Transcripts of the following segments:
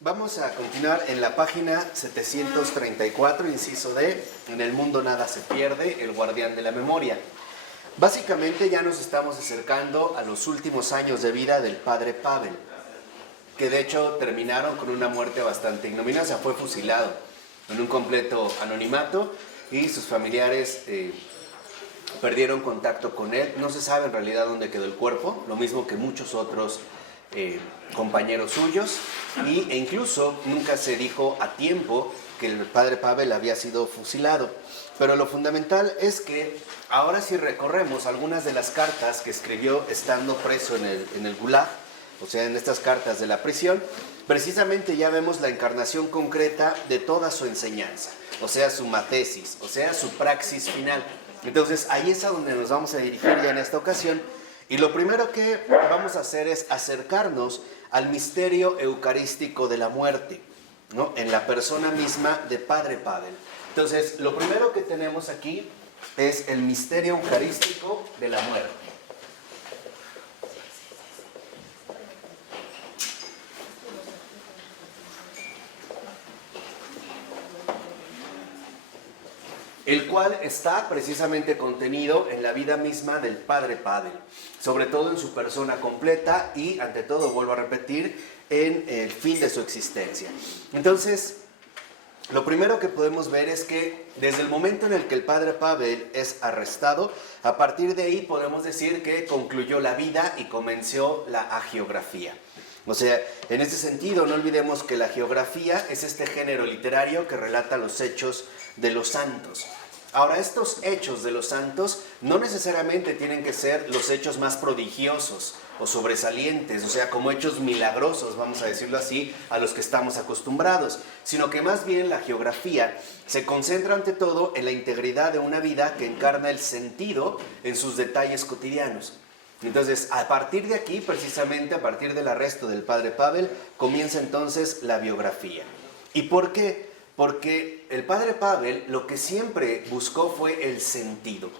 Vamos a continuar en la página 734, inciso D, en el mundo nada se pierde, el guardián de la memoria. Básicamente ya nos estamos acercando a los últimos años de vida del padre Pavel, que de hecho terminaron con una muerte bastante ignominiosa. Fue fusilado en un completo anonimato y sus familiares perdieron contacto con él. No se sabe en realidad dónde quedó el cuerpo, lo mismo que muchos otros compañeros suyos, e incluso nunca se dijo a tiempo que el padre Pavel había sido fusilado. Pero lo fundamental es que ahora si recorremos algunas de las cartas que escribió estando preso en el Gulag, o sea, en estas cartas de la prisión, precisamente ya vemos la encarnación concreta de toda su enseñanza, o sea, su matesis, o sea, su praxis final. Entonces, ahí es a donde nos vamos a dirigir ya en esta ocasión. Y lo primero que vamos a hacer es acercarnos al misterio eucarístico de la muerte, ¿no? En la persona misma de Padre Pavel. Entonces, lo primero que tenemos aquí es el misterio eucarístico de la muerte. El cual está precisamente contenido en la vida misma del padre Pavel, sobre todo en su persona completa y, ante todo, vuelvo a repetir, en el fin de su existencia. Entonces, lo primero que podemos ver es que desde el momento en el que el padre Pavel es arrestado, a partir de ahí podemos decir que concluyó la vida y comenzó la hagiografía. O sea, en ese sentido, no olvidemos que la hagiografía es este género literario que relata los hechos de los santos. Ahora, estos hechos de los santos no necesariamente tienen que ser los hechos más prodigiosos o sobresalientes, o sea, como hechos milagrosos, vamos a decirlo así, a los que estamos acostumbrados, sino que más bien la geografía se concentra ante todo en la integridad de una vida que encarna el sentido en sus detalles cotidianos. Entonces, a partir de aquí, precisamente a partir del arresto del padre Pavel, comienza entonces la biografía. ¿Y por qué? Porque el padre Pavel lo que siempre buscó fue el sentido,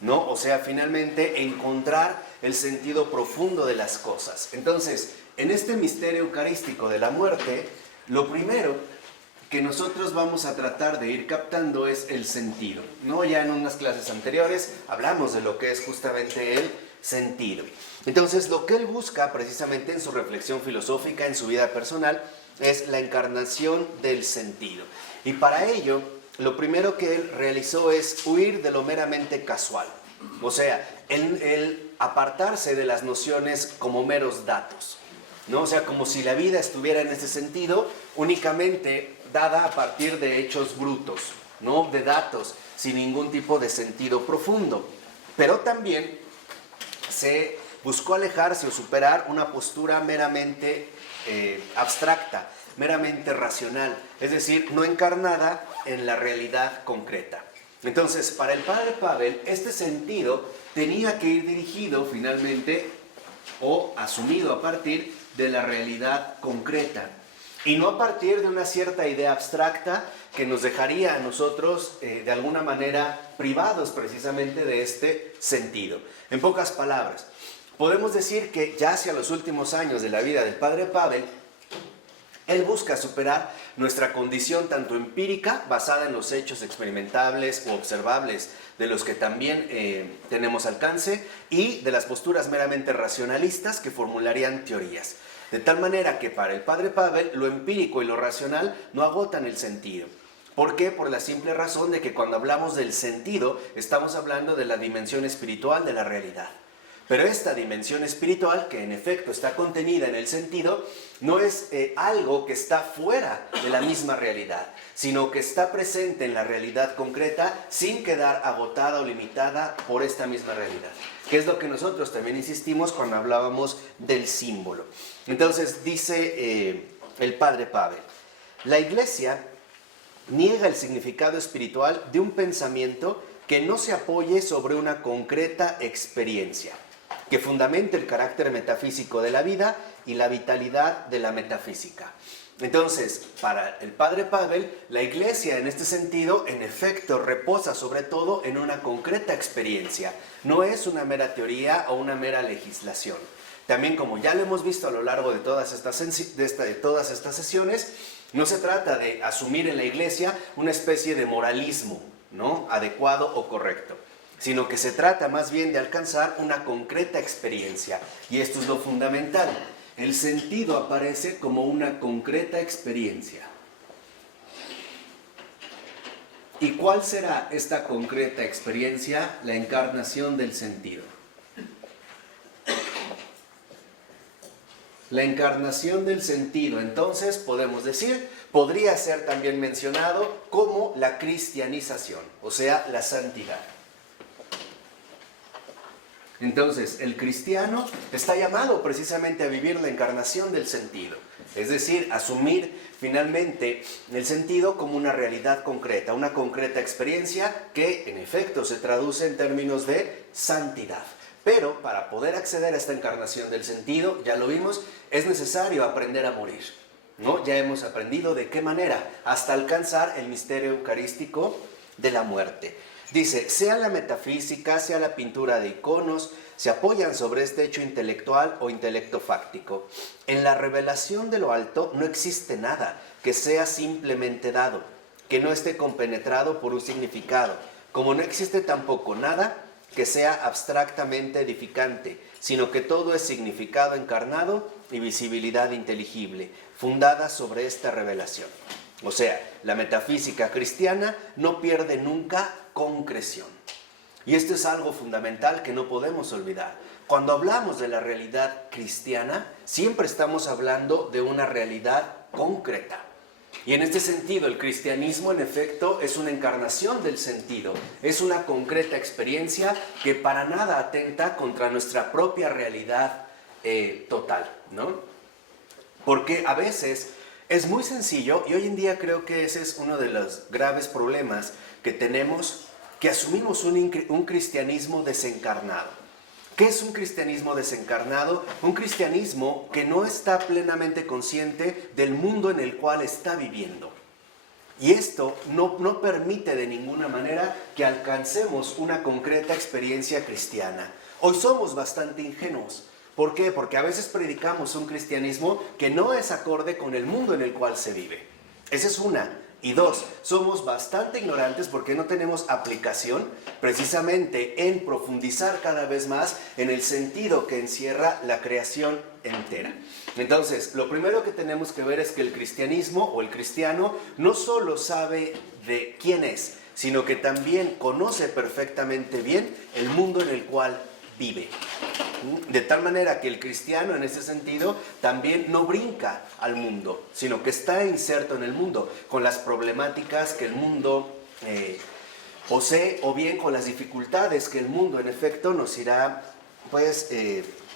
¿no? O sea, finalmente encontrar el sentido profundo de las cosas. Entonces, en este misterio eucarístico de la muerte, lo primero que nosotros vamos a tratar de ir captando es el sentido, ¿no? Ya en unas clases anteriores hablamos de lo que es justamente el sentido. Entonces, lo que él busca precisamente en su reflexión filosófica, en su vida personal, es la encarnación del sentido. Y para ello, lo primero que él realizó es huir de lo meramente casual. O sea, el apartarse de las nociones como meros datos, ¿no? O sea, como si la vida estuviera en ese sentido únicamente dada a partir de hechos brutos, ¿no? De datos, sin ningún tipo de sentido profundo. Pero también se buscó alejarse o superar una postura meramente abstracta, meramente racional, es decir, no encarnada en la realidad concreta. Entonces, para el padre Pavel, este sentido tenía que ir dirigido finalmente o asumido a partir de la realidad concreta y no a partir de una cierta idea abstracta que nos dejaría a nosotros de alguna manera privados precisamente de este sentido. En pocas palabras, podemos decir que ya hacia los últimos años de la vida del padre Pavel, él busca superar nuestra condición tanto empírica, basada en los hechos experimentables o observables de los que también tenemos alcance, y de las posturas meramente racionalistas que formularían teorías. De tal manera que para el padre Pavel lo empírico y lo racional no agotan el sentido. ¿Por qué? Por la simple razón de que cuando hablamos del sentido estamos hablando de la dimensión espiritual de la realidad. Pero esta dimensión espiritual, que en efecto está contenida en el sentido, no es algo que está fuera de la misma realidad, sino que está presente en la realidad concreta sin quedar agotada o limitada por esta misma realidad, que es lo que nosotros también insistimos cuando hablábamos del símbolo. Entonces dice el padre Pavel, la Iglesia niega el significado espiritual de un pensamiento que no se apoye sobre una concreta experiencia, que fundamente el carácter metafísico de la vida y la vitalidad de la metafísica. Entonces, para el padre Pavel, la Iglesia en este sentido, en efecto, reposa sobre todo en una concreta experiencia. No es una mera teoría o una mera legislación. También, como ya lo hemos visto a lo largo de todas estas sesiones, no se trata de asumir en la iglesia una especie de moralismo, ¿no?, adecuado o correcto, sino que se trata más bien de alcanzar una concreta experiencia. Y esto es lo fundamental. El sentido aparece como una concreta experiencia. ¿Y cuál será esta concreta experiencia? La encarnación del sentido. La encarnación del sentido, entonces, podemos decir, podría ser también mencionado como la cristianización, o sea, la santidad. Entonces, el cristiano está llamado precisamente a vivir la encarnación del sentido, es decir, asumir finalmente el sentido como una realidad concreta, una concreta experiencia que en efecto se traduce en términos de santidad. Pero para poder acceder a esta encarnación del sentido, ya lo vimos, es necesario aprender a morir, ¿no? Ya hemos aprendido de qué manera, hasta alcanzar el misterio eucarístico de la muerte. Dice, sea la metafísica, sea la pintura de iconos, se apoyan sobre este hecho intelectual o intelecto fáctico. En la revelación de lo alto no existe nada que sea simplemente dado, que no esté compenetrado por un significado, como no existe tampoco nada que sea abstractamente edificante, sino que todo es significado encarnado y visibilidad inteligible, fundada sobre esta revelación. O sea, la metafísica cristiana no pierde nunca concreción. Y esto es algo fundamental que no podemos olvidar. Cuando hablamos de la realidad cristiana, siempre estamos hablando de una realidad concreta. Y en este sentido, el cristianismo, en efecto, es una encarnación del sentido. Es una concreta experiencia que para nada atenta contra nuestra propia realidad total, ¿no? Porque a veces es muy sencillo, y hoy en día creo que ese es uno de los graves problemas que tenemos, que asumimos un cristianismo desencarnado. ¿Qué es un cristianismo desencarnado? Un cristianismo que no está plenamente consciente del mundo en el cual está viviendo. Y esto no permite de ninguna manera que alcancemos una concreta experiencia cristiana. Hoy somos bastante ingenuos. ¿Por qué? Porque a veces predicamos un cristianismo que no es acorde con el mundo en el cual se vive. Esa es una. Y dos, somos bastante ignorantes porque no tenemos aplicación precisamente en profundizar cada vez más en el sentido que encierra la creación entera. Entonces, lo primero que tenemos que ver es que el cristianismo o el cristiano no solo sabe de quién es, sino que también conoce perfectamente bien el mundo en el cual vive. De tal manera que el cristiano en ese sentido también no brinca al mundo, sino que está inserto en el mundo, con las problemáticas que el mundo posee, o bien con las dificultades que el mundo en efecto nos irá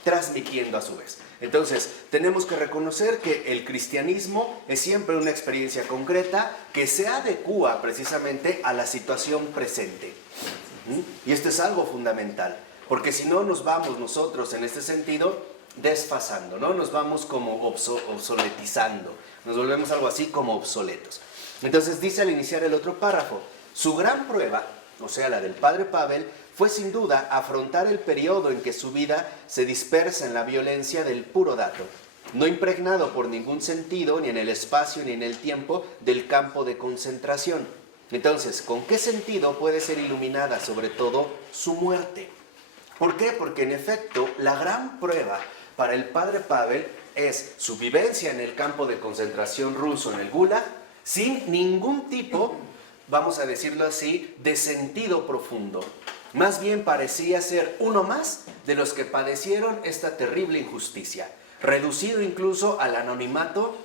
transmitiendo a su vez. Entonces, tenemos que reconocer que el cristianismo es siempre una experiencia concreta que se adecúa precisamente a la situación presente. Y esto es algo fundamental. Porque si no nos vamos nosotros en este sentido desfasando, ¿no? Nos vamos como obsoletizando, nos volvemos algo así como obsoletos. Entonces dice al iniciar el otro párrafo, su gran prueba, o sea la del padre Pavel, fue sin duda afrontar el periodo en que su vida se dispersa en la violencia del puro dato, no impregnado por ningún sentido, ni en el espacio ni en el tiempo del campo de concentración. Entonces, ¿con qué sentido puede ser iluminada sobre todo su muerte? ¿Por qué? Porque en efecto la gran prueba para el padre Pavel es su vivencia en el campo de concentración ruso, en el Gulag, sin ningún tipo, vamos a decirlo así, de sentido profundo. Más bien parecía ser uno más de los que padecieron esta terrible injusticia, reducido incluso al anonimato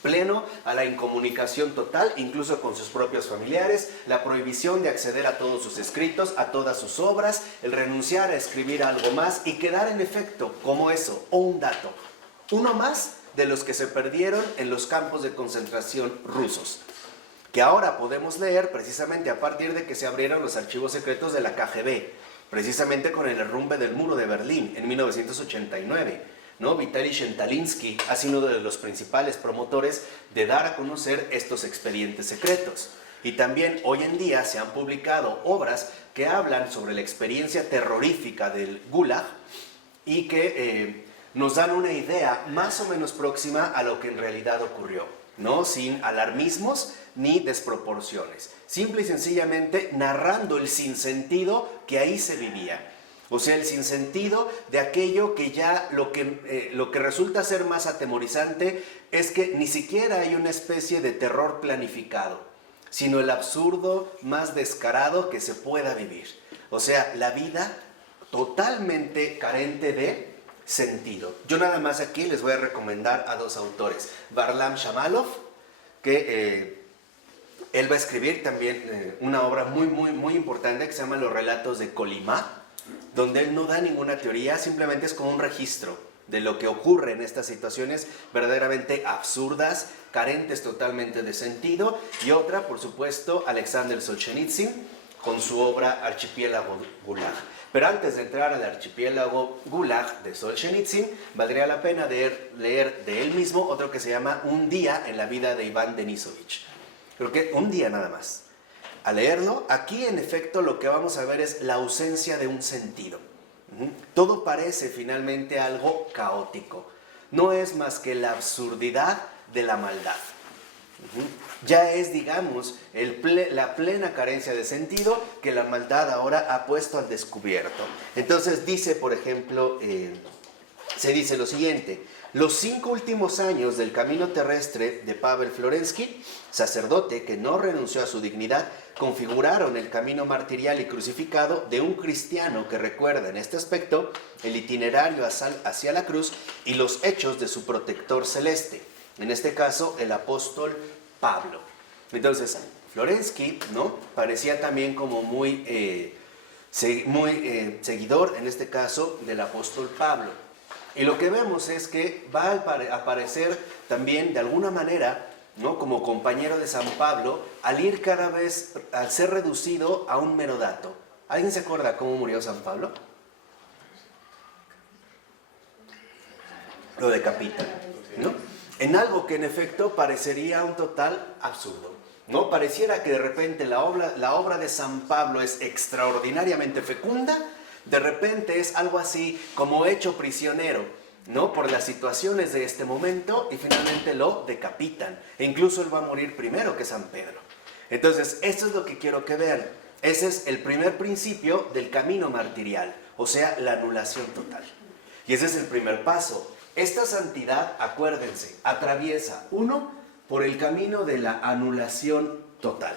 pleno, a la incomunicación total, incluso con sus propios familiares, la prohibición de acceder a todos sus escritos, a todas sus obras, el renunciar a escribir algo más y quedar en efecto como eso, o un dato, uno más de los que se perdieron en los campos de concentración rusos, que ahora podemos leer precisamente a partir de que se abrieron los archivos secretos de la KGB, precisamente con el derrumbe del muro de Berlín en 1989. ¿No? Vitaly Shentalinsky ha sido uno de los principales promotores de dar a conocer estos expedientes secretos. Y también hoy en día se han publicado obras que hablan sobre la experiencia terrorífica del Gulag y que nos dan una idea más o menos próxima a lo que en realidad ocurrió, ¿no? Sin alarmismos ni desproporciones. Simple y sencillamente narrando el sinsentido que ahí se vivía. O sea, el sinsentido de aquello que ya lo que resulta ser más atemorizante es que ni siquiera hay una especie de terror planificado, sino el absurdo más descarado que se pueda vivir. O sea, la vida totalmente carente de sentido. Yo nada más aquí les voy a recomendar a dos autores. Varlam Shamalov, que él va a escribir también una obra muy importante que se llama Los relatos de Kolimá, donde él no da ninguna teoría, simplemente es como un registro de lo que ocurre en estas situaciones verdaderamente absurdas, carentes totalmente de sentido. Y otra, por supuesto, Alexander Solzhenitsyn, con su obra Archipiélago Gulag. Pero antes de entrar al Archipiélago Gulag de Solzhenitsyn, valdría la pena leer de él mismo otro que se llama Un día en la vida de Iván Denisovich. Creo que un día nada más. Al leerlo, aquí en efecto lo que vamos a ver es la ausencia de un sentido. Todo parece finalmente algo caótico. No es más que la absurdidad de la maldad. Ya es, digamos, la plena carencia de sentido que la maldad ahora ha puesto al descubierto. Entonces dice, por ejemplo, se dice lo siguiente: los 5 últimos años del camino terrestre de Pavel Florensky, sacerdote que no renunció a su dignidad, configuraron el camino martirial y crucificado de un cristiano que recuerda en este aspecto el itinerario hacia la cruz y los hechos de su protector celeste, en este caso el apóstol Pablo. Entonces, Florensky, ¿no?, parecía también como muy seguidor, en este caso, del apóstol Pablo. Y lo que vemos es que va a aparecer también de alguna manera, ¿no?, como compañero de San Pablo, al ser reducido a un mero dato. ¿Alguien se acuerda cómo murió San Pablo? Lo decapitan, ¿no? En algo que en efecto parecería un total absurdo, ¿no? Pareciera que de repente la obra de San Pablo es extraordinariamente fecunda, de repente es algo así como hecho prisionero, ¿no?, por las situaciones de este momento, y finalmente lo decapitan. E incluso él va a morir primero que San Pedro. Entonces, esto es lo que quiero que vean. Ese es el primer principio del camino martirial, o sea, la anulación total. Y ese es el primer paso. Esta santidad, acuérdense, atraviesa, uno, por el camino de la anulación total.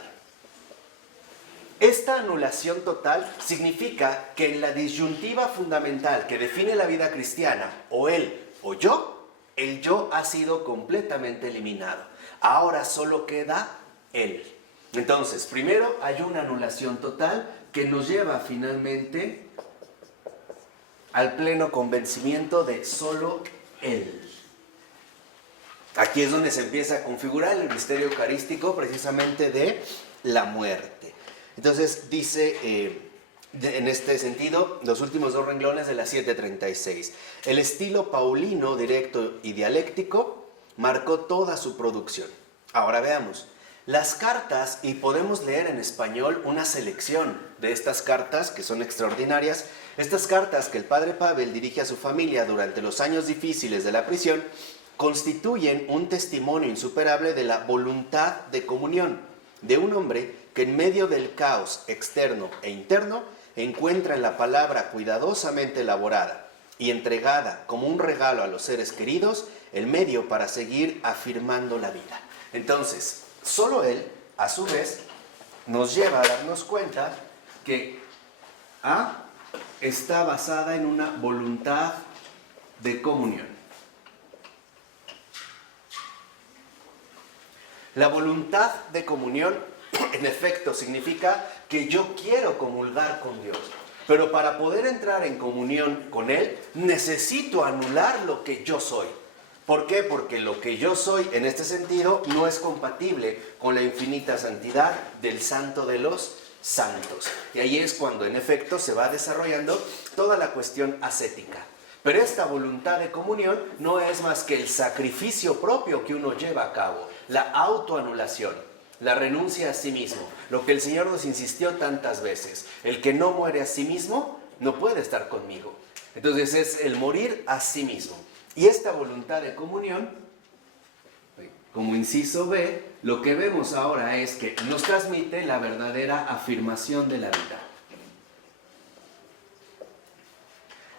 Esta anulación total significa que en la disyuntiva fundamental que define la vida cristiana, o él o yo, el yo ha sido completamente eliminado. Ahora solo queda él. Entonces, primero hay una anulación total que nos lleva finalmente al pleno convencimiento de solo él. Aquí es donde se empieza a configurar el misterio eucarístico precisamente de la muerte. Entonces dice, en este sentido, los últimos 2 renglones de la 736. El estilo paulino, directo y dialéctico, marcó toda su producción. Ahora veamos. Las cartas, y podemos leer en español una selección de estas cartas que son extraordinarias, estas cartas que el padre Pavel dirige a su familia durante los años difíciles de la prisión, constituyen un testimonio insuperable de la voluntad de comunión de un hombre que en medio del caos externo e interno encuentra en la palabra cuidadosamente elaborada y entregada como un regalo a los seres queridos el medio para seguir afirmando la vida. Entonces, solo él, a su vez, nos lleva a darnos cuenta que A está basada en una voluntad de comunión. La voluntad de comunión, en efecto, significa que yo quiero comulgar con Dios, pero para poder entrar en comunión con Él, necesito anular lo que yo soy. ¿Por qué? Porque lo que yo soy, en este sentido, no es compatible con la infinita santidad del Santo de los Santos. Y ahí es cuando, en efecto, se va desarrollando toda la cuestión ascética. Pero esta voluntad de comunión no es más que el sacrificio propio que uno lleva a cabo, la autoanulación, la renuncia a sí mismo, lo que el Señor nos insistió tantas veces. El que no muere a sí mismo no puede estar conmigo. Entonces es el morir a sí mismo. Y esta voluntad de comunión, como inciso B, lo que vemos ahora es que nos transmite la verdadera afirmación de la vida.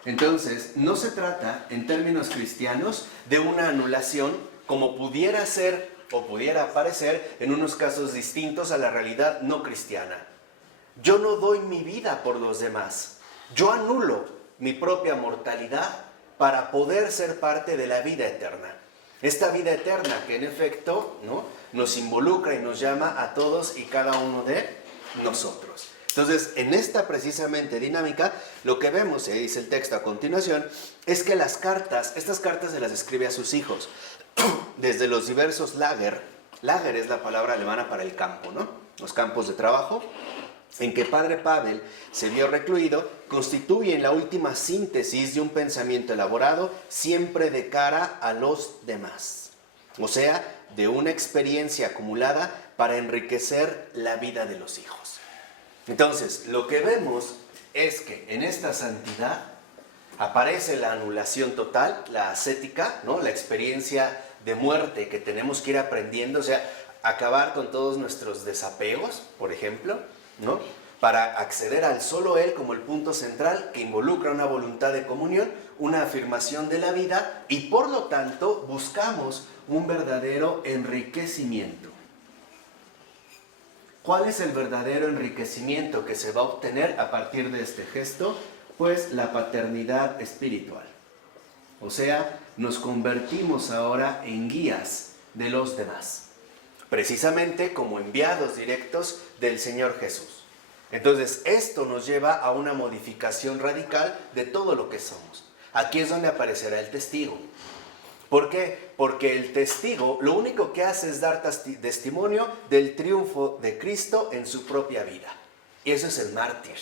Entonces, no se trata, en términos cristianos, de una anulación como pudiera ser o pudiera parecer en unos casos distintos a la realidad no cristiana. Yo no doy mi vida por los demás. Yo anulo mi propia mortalidad para poder ser parte de la vida eterna. Esta vida eterna que en efecto, ¿no?, nos involucra y nos llama a todos y cada uno de nosotros. Entonces, en esta precisamente dinámica, lo que vemos, y dice el texto a continuación, es que estas cartas se las escribe a sus hijos, desde los diversos Lager es la palabra alemana para el campo, ¿no?, los campos de trabajo, en que Padre Pavel se vio recluido, constituyen la última síntesis de un pensamiento elaborado siempre de cara a los demás. O sea, de una experiencia acumulada para enriquecer la vida de los hijos. Entonces, lo que vemos es que en esta santidad aparece la anulación total, la ascética, ¿no?, la experiencia de muerte que tenemos que ir aprendiendo, o sea, acabar con todos nuestros desapegos, por ejemplo, ¿no?, para acceder al solo Él como el punto central que involucra una voluntad de comunión, una afirmación de la vida y por lo tanto buscamos un verdadero enriquecimiento. ¿Cuál es el verdadero enriquecimiento que se va a obtener a partir de este gesto? Pues la paternidad espiritual. O sea, nos convertimos ahora en guías de los demás, precisamente como enviados directos del Señor Jesús. Entonces, esto nos lleva a una modificación radical de todo lo que somos. Aquí es donde aparecerá el testigo. ¿Por qué? Porque el testigo lo único que hace es dar testimonio del triunfo de Cristo en su propia vida. Y eso es el mártir.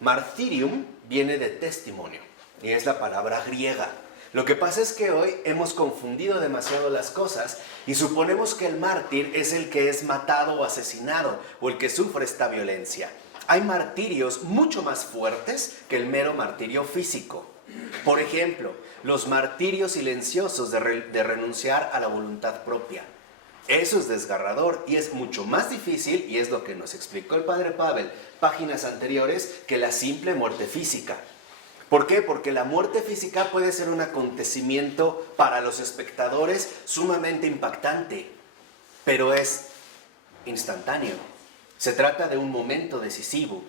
Martyrium viene de testimonio y es la palabra griega. Lo que pasa es que hoy hemos confundido demasiado las cosas y suponemos que el mártir es el que es matado o asesinado o el que sufre esta violencia. Hay martirios mucho más fuertes que el mero martirio físico. Por ejemplo, los martirios silenciosos de renunciar a la voluntad propia. Eso es desgarrador y es mucho más difícil, y es lo que nos explicó el Padre Pavel páginas anteriores, que la simple muerte física. ¿Por qué? Porque la muerte física puede ser un acontecimiento para los espectadores sumamente impactante, pero es instantáneo. Se trata de un momento decisivo,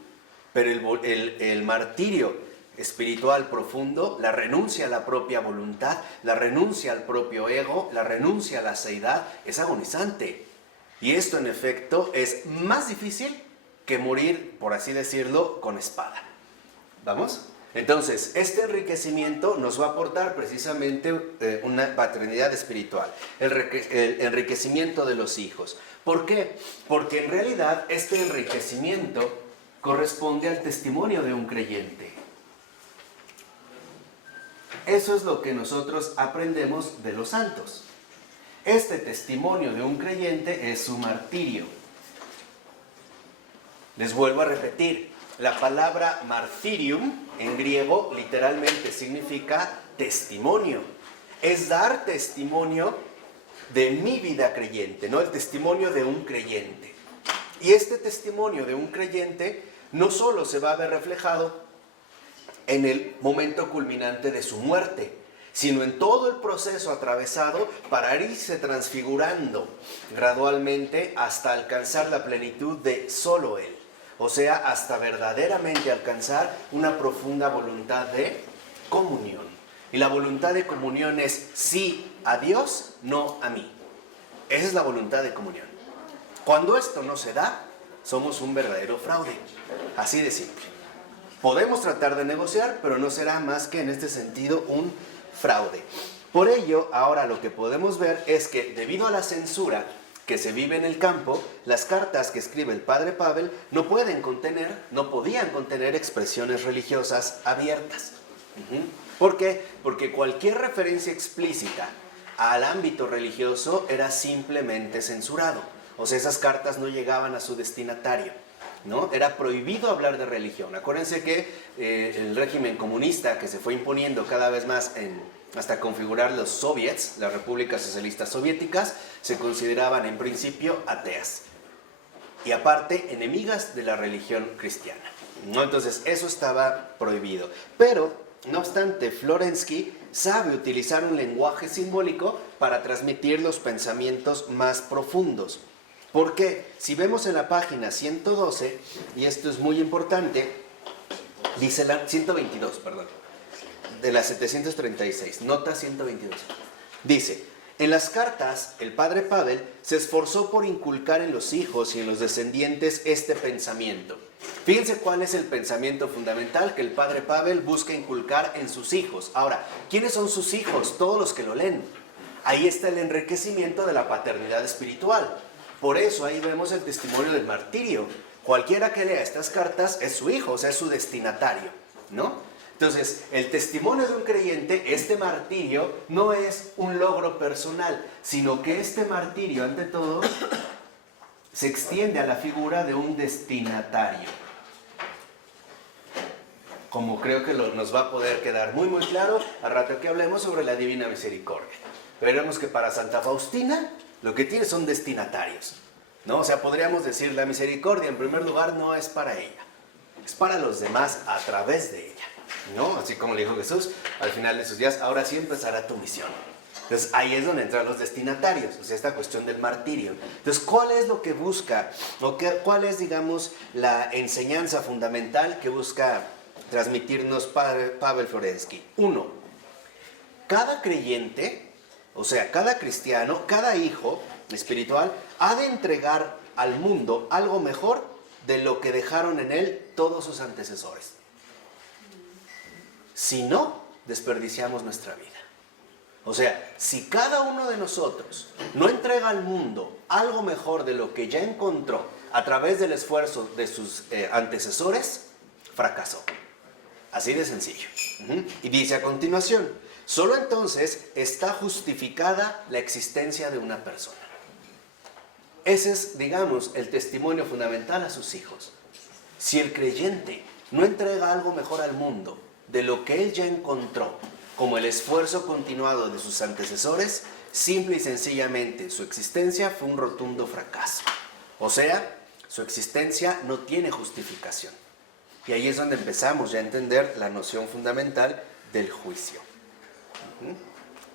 pero el martirio espiritual profundo, la renuncia a la propia voluntad, la renuncia al propio ego, la renuncia a la seidad, es agonizante. Y esto en efecto es más difícil que morir, por así decirlo, con espada. ¿Vamos? Entonces, este enriquecimiento nos va a aportar precisamente una paternidad espiritual, el enriquecimiento de los hijos. ¿Por qué? Porque en realidad este enriquecimiento corresponde al testimonio de un creyente. Eso es lo que nosotros aprendemos de los santos. Este testimonio de un creyente es su martirio. Les vuelvo a repetir, la palabra martyrium en griego literalmente significa testimonio. Es dar testimonio de mi vida creyente, ¿no? El testimonio de un creyente. Y este testimonio de un creyente no solo se va a ver reflejado en el momento culminante de su muerte, sino en todo el proceso atravesado para irse transfigurando gradualmente hasta alcanzar la plenitud de solo Él. O sea, hasta verdaderamente alcanzar una profunda voluntad de comunión. Y la voluntad de comunión es sí a Dios, no a mí. Esa es la voluntad de comunión. Cuando esto no se da, somos un verdadero fraude. Así de simple. Podemos tratar de negociar, pero no será más que en este sentido un fraude. Por ello, ahora lo que podemos ver es que debido a la censura que se vive en el campo, las cartas que escribe el Padre Pavel no podían contener expresiones religiosas abiertas. ¿Por qué? Porque cualquier referencia explícita al ámbito religioso era simplemente censurado. O sea, esas cartas no llegaban a su destinatario. ¿no? Era prohibido hablar de religión. Acuérdense que el régimen comunista que se fue imponiendo cada vez más hasta configurar los soviets, las repúblicas socialistas soviéticas, se consideraban en principio ateas. Y aparte, enemigas de la religión cristiana, ¿no? Entonces, eso estaba prohibido. Pero, no obstante, Florensky sabe utilizar un lenguaje simbólico para transmitir los pensamientos más profundos. ¿Por qué? Si vemos en la página 112, y esto es muy importante, dice la 122, perdón, de la 736, nota 122, dice: en las cartas, el padre Pavel se esforzó por inculcar en los hijos y en los descendientes este pensamiento. Fíjense cuál es el pensamiento fundamental que el padre Pavel busca inculcar en sus hijos. Ahora, ¿quiénes son sus hijos? Todos los que lo leen. Ahí está el enriquecimiento de la paternidad espiritual. Por eso ahí vemos el testimonio del martirio. Cualquiera que lea estas cartas es su hijo, o sea, es su destinatario, ¿no? Entonces, el testimonio de un creyente, este martirio, no es un logro personal, sino que este martirio, ante todo, se extiende a la figura de un destinatario. Como creo que nos va a poder quedar muy muy claro al rato que hablemos sobre la Divina Misericordia. Veremos que para Santa Faustina lo que tiene son destinatarios, ¿no? O sea, podríamos decir, la misericordia en primer lugar no es para ella, es para los demás a través de ella, ¿no? Así como le dijo Jesús al final de sus días: ahora sí empezará tu misión. Entonces ahí es donde entran los destinatarios, o sea, esta cuestión del martirio. Entonces, ¿cuál es lo que busca? ¿Cuál es, digamos, la enseñanza fundamental que busca transmitirnos Pavel Florensky? 1. Cada creyente, o sea, cada cristiano, cada hijo espiritual, ha de entregar al mundo algo mejor de lo que dejaron en él todos sus antecesores. Si no, desperdiciamos nuestra vida. O sea, si cada uno de nosotros no entrega al mundo algo mejor de lo que ya encontró a través del esfuerzo de sus antecesores, fracasó. Así de sencillo. Y dice a continuación: solo entonces está justificada la existencia de una persona. Ese es, digamos, el testimonio fundamental a sus hijos. Si el creyente no entrega algo mejor al mundo de lo que él ya encontró, como el esfuerzo continuado de sus antecesores, simple y sencillamente su existencia fue un rotundo fracaso. O sea, su existencia no tiene justificación. Y ahí es donde empezamos ya a entender la noción fundamental del juicio.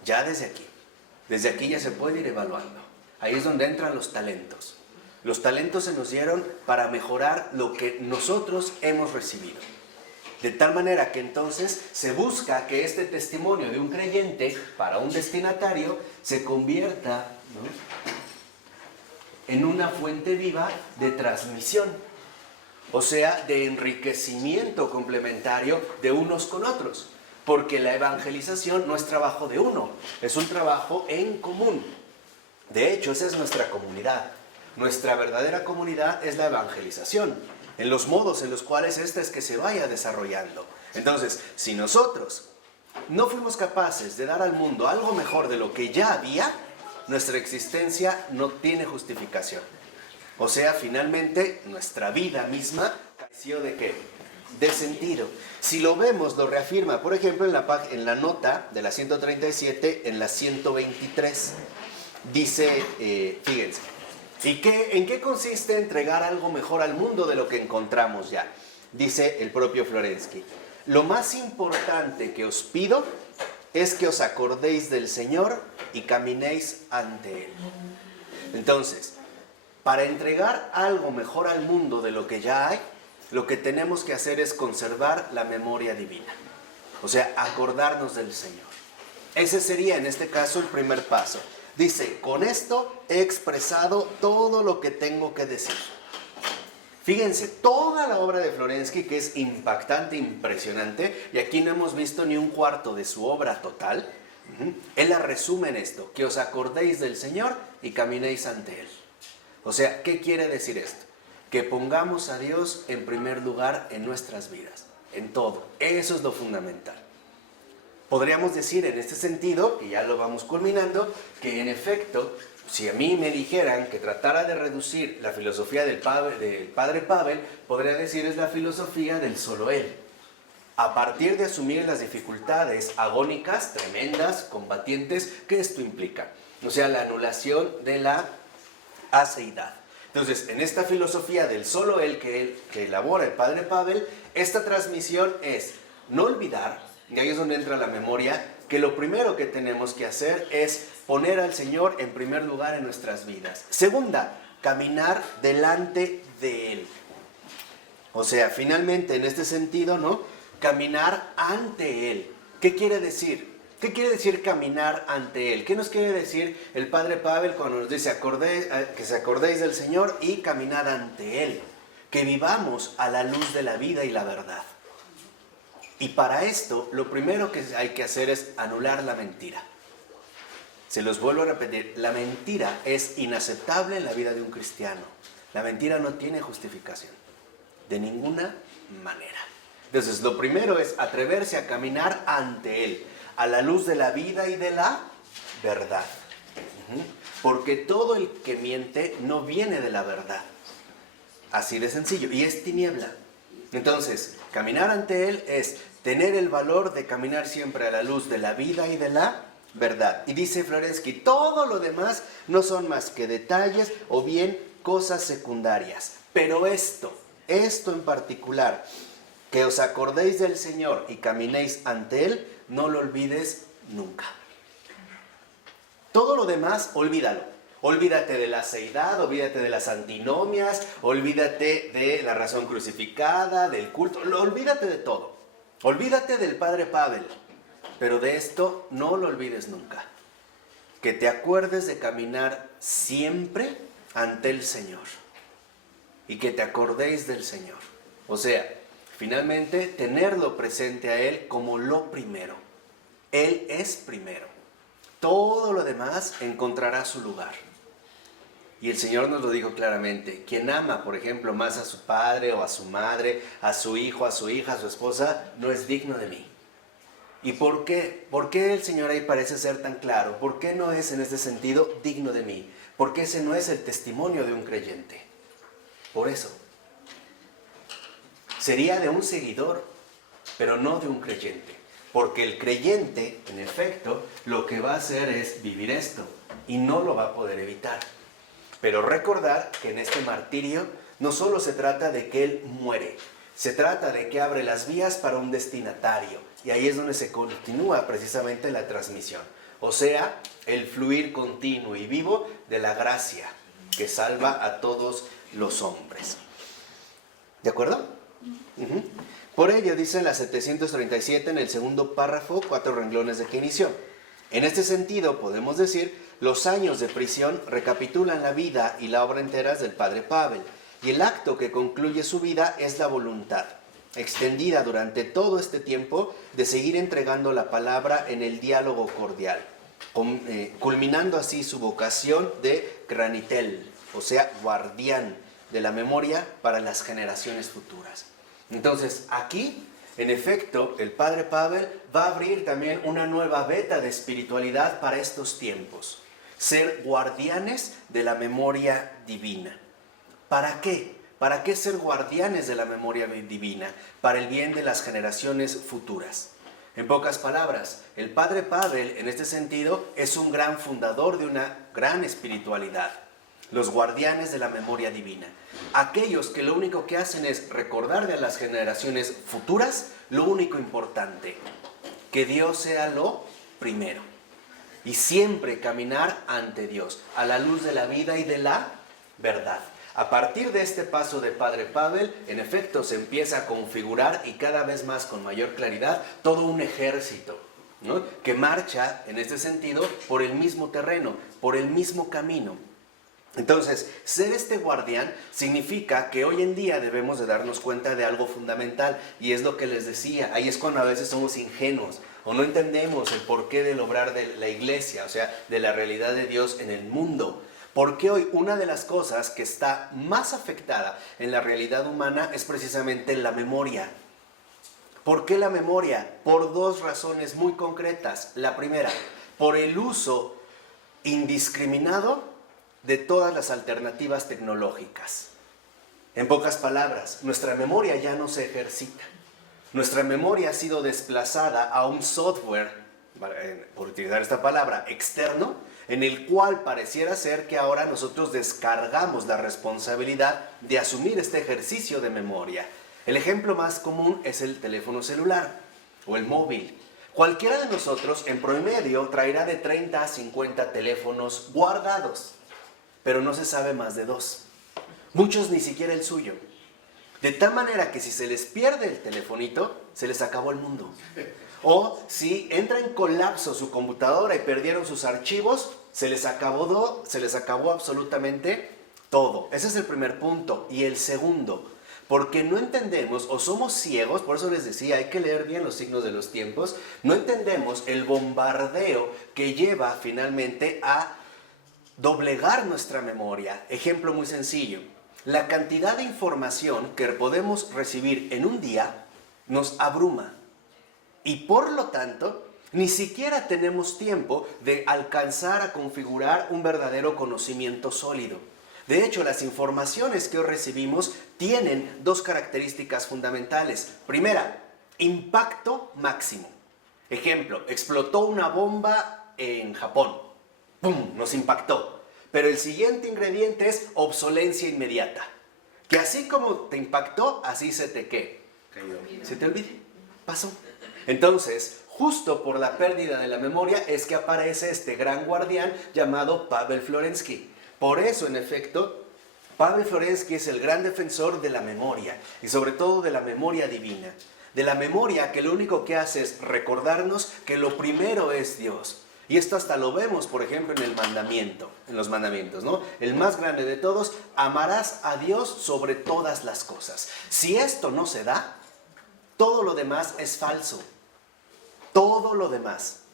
Ya desde aquí ya se puede ir evaluando. Ahí es donde entran los talentos. Los talentos se nos dieron para mejorar lo que nosotros hemos recibido. De tal manera que entonces se busca que este testimonio de un creyente para un destinatario se convierta, ¿no?, en una fuente viva de transmisión. O sea, de enriquecimiento complementario de unos con otros. Porque la evangelización no es trabajo de uno, es un trabajo en común. De hecho, esa es nuestra comunidad. Nuestra verdadera comunidad es la evangelización, en los modos en los cuales esta es que se vaya desarrollando. Entonces, si nosotros no fuimos capaces de dar al mundo algo mejor de lo que ya había, nuestra existencia no tiene justificación. O sea, finalmente, nuestra vida misma careció ¿de qué? De sentido. Si lo vemos, lo reafirma, por ejemplo, en la nota de la 137, en la 123, dice, fíjense, ¿y en qué consiste entregar algo mejor al mundo de lo que encontramos ya? Dice el propio Florensky: lo más importante que os pido es que os acordéis del Señor y caminéis ante Él. Entonces, para entregar algo mejor al mundo de lo que ya hay, lo que tenemos que hacer es conservar la memoria divina. O sea, acordarnos del Señor. Ese sería, en este caso, el primer paso. Dice: con esto he expresado todo lo que tengo que decir. Fíjense, toda la obra de Florensky, que es impactante, impresionante, y aquí no hemos visto ni un cuarto de su obra total, él la resume en esto: que os acordéis del Señor y caminéis ante Él. O sea, ¿qué quiere decir esto? Que pongamos a Dios en primer lugar en nuestras vidas, en todo. Eso es lo fundamental. Podríamos decir en este sentido, y ya lo vamos culminando, que en efecto si a mí me dijeran que tratara de reducir la filosofía del padre Pavel, podría decir es la filosofía del solo él. A partir de asumir las dificultades agónicas, tremendas, combatientes, que esto implica. O sea, la anulación de la aceidad. Entonces, en esta filosofía del solo él que elabora el padre Pavel, esta transmisión es no olvidar, y ahí es donde entra la memoria, que lo primero que tenemos que hacer es poner al Señor en primer lugar en nuestras vidas. Segunda, caminar delante de Él. O sea, finalmente en este sentido, ¿no? Caminar ante Él. ¿Qué quiere decir? ¿Qué quiere decir caminar ante Él? ¿Qué nos quiere decir el padre Pavel cuando nos dice que se acordéis del Señor y caminar ante Él? Que vivamos a la luz de la vida y la verdad. Y para esto, lo primero que hay que hacer es anular la mentira. Se los vuelvo a repetir, la mentira es inaceptable en la vida de un cristiano. La mentira no tiene justificación, de ninguna manera. Entonces, lo primero es atreverse a caminar ante Él, a la luz de la vida y de la verdad. Porque todo el que miente no viene de la verdad. Así de sencillo, y es tiniebla. Entonces, caminar ante Él es tener el valor de caminar siempre a la luz de la vida y de la verdad. Y dice Florensky, todo lo demás no son más que detalles o bien cosas secundarias. Pero esto en particular, que os acordéis del Señor y caminéis ante Él, no lo olvides nunca. Todo lo demás, olvídalo. Olvídate de la aceidad, olvídate de las antinomias, olvídate de la razón crucificada, del culto, olvídate de todo. Olvídate del padre Pavel, pero de esto no lo olvides nunca. Que te acuerdes de caminar siempre ante el Señor y que te acordéis del Señor. O sea, finalmente tenerlo presente a Él como lo primero. Él es primero. Todo lo demás encontrará su lugar. Y el Señor nos lo dijo claramente. Quien ama, por ejemplo, más a su padre o a su madre, a su hijo, a su hija, a su esposa, no es digno de mí. ¿Y por qué? ¿Por qué el Señor ahí parece ser tan claro? ¿Por qué no es en este sentido digno de mí? Porque ese no es el testimonio de un creyente. Por eso. Sería de un seguidor, pero no de un creyente. Porque el creyente, en efecto, lo que va a hacer es vivir esto y no lo va a poder evitar. Pero recordar que en este martirio no solo se trata de que Él muere, se trata de que abre las vías para un destinatario. Y ahí es donde se continúa precisamente la transmisión. O sea, el fluir continuo y vivo de la gracia que salva a todos los hombres. ¿De acuerdo? Por ello, dice la 737 en el segundo párrafo, 4 renglones de que inició. En este sentido, podemos decir, los años de prisión recapitulan la vida y la obra enteras del padre Pavel, y el acto que concluye su vida es la voluntad, extendida durante todo este tiempo, de seguir entregando la palabra en el diálogo cordial, culminando así su vocación de granitel, o sea, guardián de la memoria para las generaciones futuras. Entonces, aquí, en efecto, el padre Pavel va a abrir también una nueva veta de espiritualidad para estos tiempos. Ser guardianes de la memoria divina. ¿Para qué? ¿Para qué ser guardianes de la memoria divina? Para el bien de las generaciones futuras. En pocas palabras, el padre Pavel, en este sentido, es un gran fundador de una gran espiritualidad. Los guardianes de la memoria divina. Aquellos que lo único que hacen es recordarle a las generaciones futuras lo único importante, que Dios sea lo primero. Y siempre caminar ante Dios, a la luz de la vida y de la verdad. A partir de este paso de padre Pavel, en efecto se empieza a configurar y cada vez más con mayor claridad todo un ejército, ¿no? Que marcha en este sentido por el mismo terreno, por el mismo camino. Entonces, ser este guardián significa que hoy en día debemos de darnos cuenta de algo fundamental, y es lo que les decía, ahí es cuando a veces somos ingenuos o no entendemos el porqué del obrar de la iglesia, o sea, de la realidad de Dios en el mundo. Porque hoy una de las cosas que está más afectada en la realidad humana es precisamente la memoria. ¿Por qué la memoria? Por dos razones muy concretas. La primera, por el uso indiscriminado de todas las alternativas tecnológicas. En pocas palabras, nuestra memoria ya no se ejercita. Nuestra memoria ha sido desplazada a un software, por utilizar esta palabra, externo, en el cual pareciera ser que ahora nosotros descargamos la responsabilidad de asumir este ejercicio de memoria. El ejemplo más común es el teléfono celular o el móvil. Cualquiera de nosotros en promedio traerá de 30 a 50 teléfonos guardados, pero no se sabe más de 2. Muchos ni siquiera el suyo. De tal manera que si se les pierde el telefonito, se les acabó el mundo. O si entra en colapso su computadora y perdieron sus archivos, se les acabó absolutamente todo. Ese es el primer punto. Y el segundo, porque no entendemos o somos ciegos, por eso les decía, hay que leer bien los signos de los tiempos, no entendemos el bombardeo que lleva finalmente a doblegar nuestra memoria. Ejemplo muy sencillo. La cantidad de información que podemos recibir en un día nos abruma y por lo tanto ni siquiera tenemos tiempo de alcanzar a configurar un verdadero conocimiento sólido. De hecho, las informaciones que hoy recibimos tienen 2 características fundamentales. Primera, impacto máximo. Ejemplo, explotó una bomba en Japón. ¡Pum! Nos impactó. Pero el siguiente ingrediente es obsolencia inmediata. Que así como te impactó, así se te ¿qué? Se te olvide. Pasó. Entonces, justo por la pérdida de la memoria es que aparece este gran guardián llamado Pavel Florensky. Por eso, en efecto, Pavel Florensky es el gran defensor de la memoria y sobre todo de la memoria divina. De la memoria que lo único que hace es recordarnos que lo primero es Dios. Y esto hasta lo vemos, por ejemplo, en los mandamientos, ¿no? El más grande de todos, amarás a Dios sobre todas las cosas. Si esto no se da, todo lo demás es falso. Todo lo demás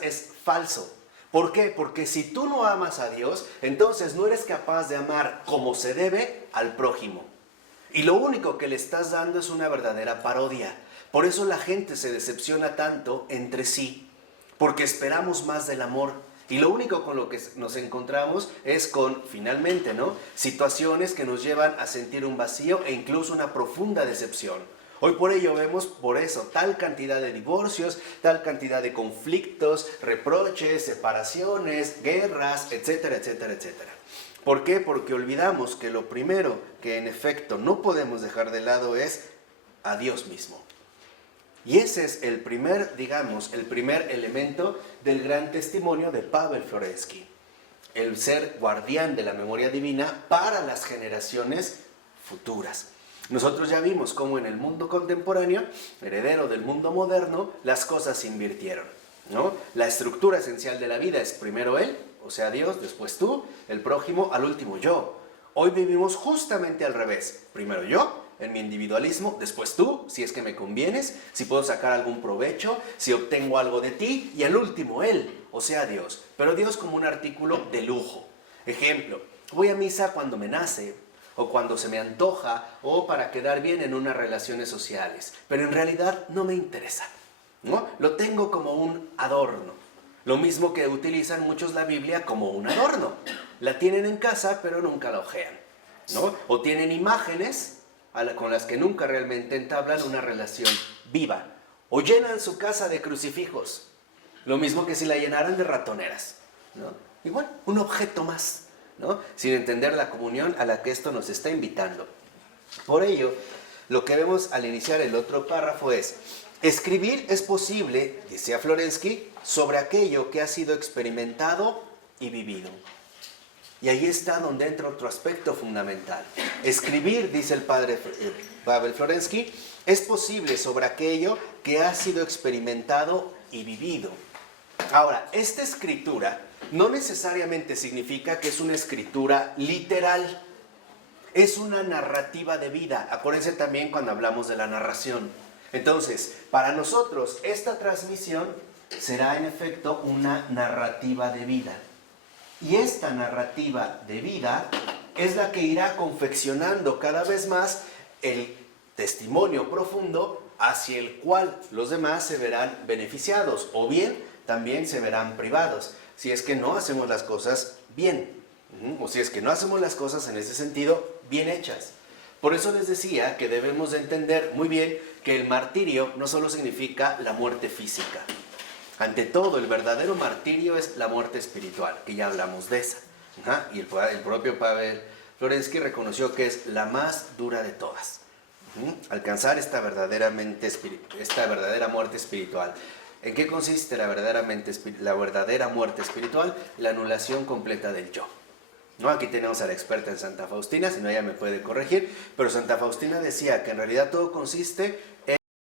es falso. ¿Por qué? Porque si tú no amas a Dios, entonces no eres capaz de amar como se debe al prójimo. Y lo único que le estás dando es una verdadera parodia. Por eso la gente se decepciona tanto entre sí. Porque esperamos más del amor y lo único con lo que nos encontramos es con, finalmente, ¿no?, situaciones que nos llevan a sentir un vacío e incluso una profunda decepción. Hoy por ello vemos por eso tal cantidad de divorcios, tal cantidad de conflictos, reproches, separaciones, guerras, etcétera, etcétera, etcétera. ¿Por qué? Porque olvidamos que lo primero que en efecto no podemos dejar de lado es a Dios mismo. Y ese es el primer elemento del gran testimonio de Pavel Florensky. El ser guardián de la memoria divina para las generaciones futuras. Nosotros ya vimos cómo en el mundo contemporáneo, heredero del mundo moderno, las cosas se invirtieron, ¿no? La estructura esencial de la vida es primero él, o sea Dios, después tú, el prójimo, al último yo. Hoy vivimos justamente al revés. Primero yo, en mi individualismo, después tú, si es que me convienes, si puedo sacar algún provecho, si obtengo algo de ti, y al último él, o sea Dios. Pero Dios como un artículo de lujo. Ejemplo, voy a misa cuando me nace, o cuando se me antoja, o para quedar bien en unas relaciones sociales. Pero en realidad no me interesa, ¿no? Lo tengo como un adorno. Lo mismo que utilizan muchos la Biblia como un adorno. La tienen en casa, pero nunca la hojean, ¿no? O tienen imágenes con las que nunca realmente entablan una relación viva. O llenan su casa de crucifijos. Lo mismo que si la llenaran de ratoneras, ¿no? Igual, un objeto más, ¿no? Sin entender la comunión a la que esto nos está invitando. Por ello, lo que vemos al iniciar el otro párrafo es: escribir es posible, decía Florensky, sobre aquello que ha sido experimentado y vivido. Y ahí está donde entra otro aspecto fundamental. Escribir, dice el padre Pavel Florensky, es posible sobre aquello que ha sido experimentado y vivido. Ahora, esta escritura no necesariamente significa que es una escritura literal. Es una narrativa de vida. Acuérdense también cuando hablamos de la narración. Entonces, para nosotros esta transmisión será en efecto una narrativa de vida. Y esta narrativa de vida es la que irá confeccionando cada vez más el testimonio profundo hacia el cual los demás se verán beneficiados o bien también se verán privados. si es que no hacemos las cosas bien, o si es que no hacemos las cosas en ese sentido bien hechas. Por eso les decía que debemos de entender muy bien que el martirio no solo significa la muerte física. Ante todo, el verdadero martirio es la muerte espiritual, que ya hablamos de esa. Y el propio Pavel Florensky reconoció que es la más dura de todas. Alcanzar esta verdadera muerte espiritual. ¿En qué consiste la verdadera muerte espiritual? La anulación completa del yo. Aquí tenemos a la experta en Santa Faustina, si no ella me puede corregir, pero Santa Faustina decía que en realidad todo consiste en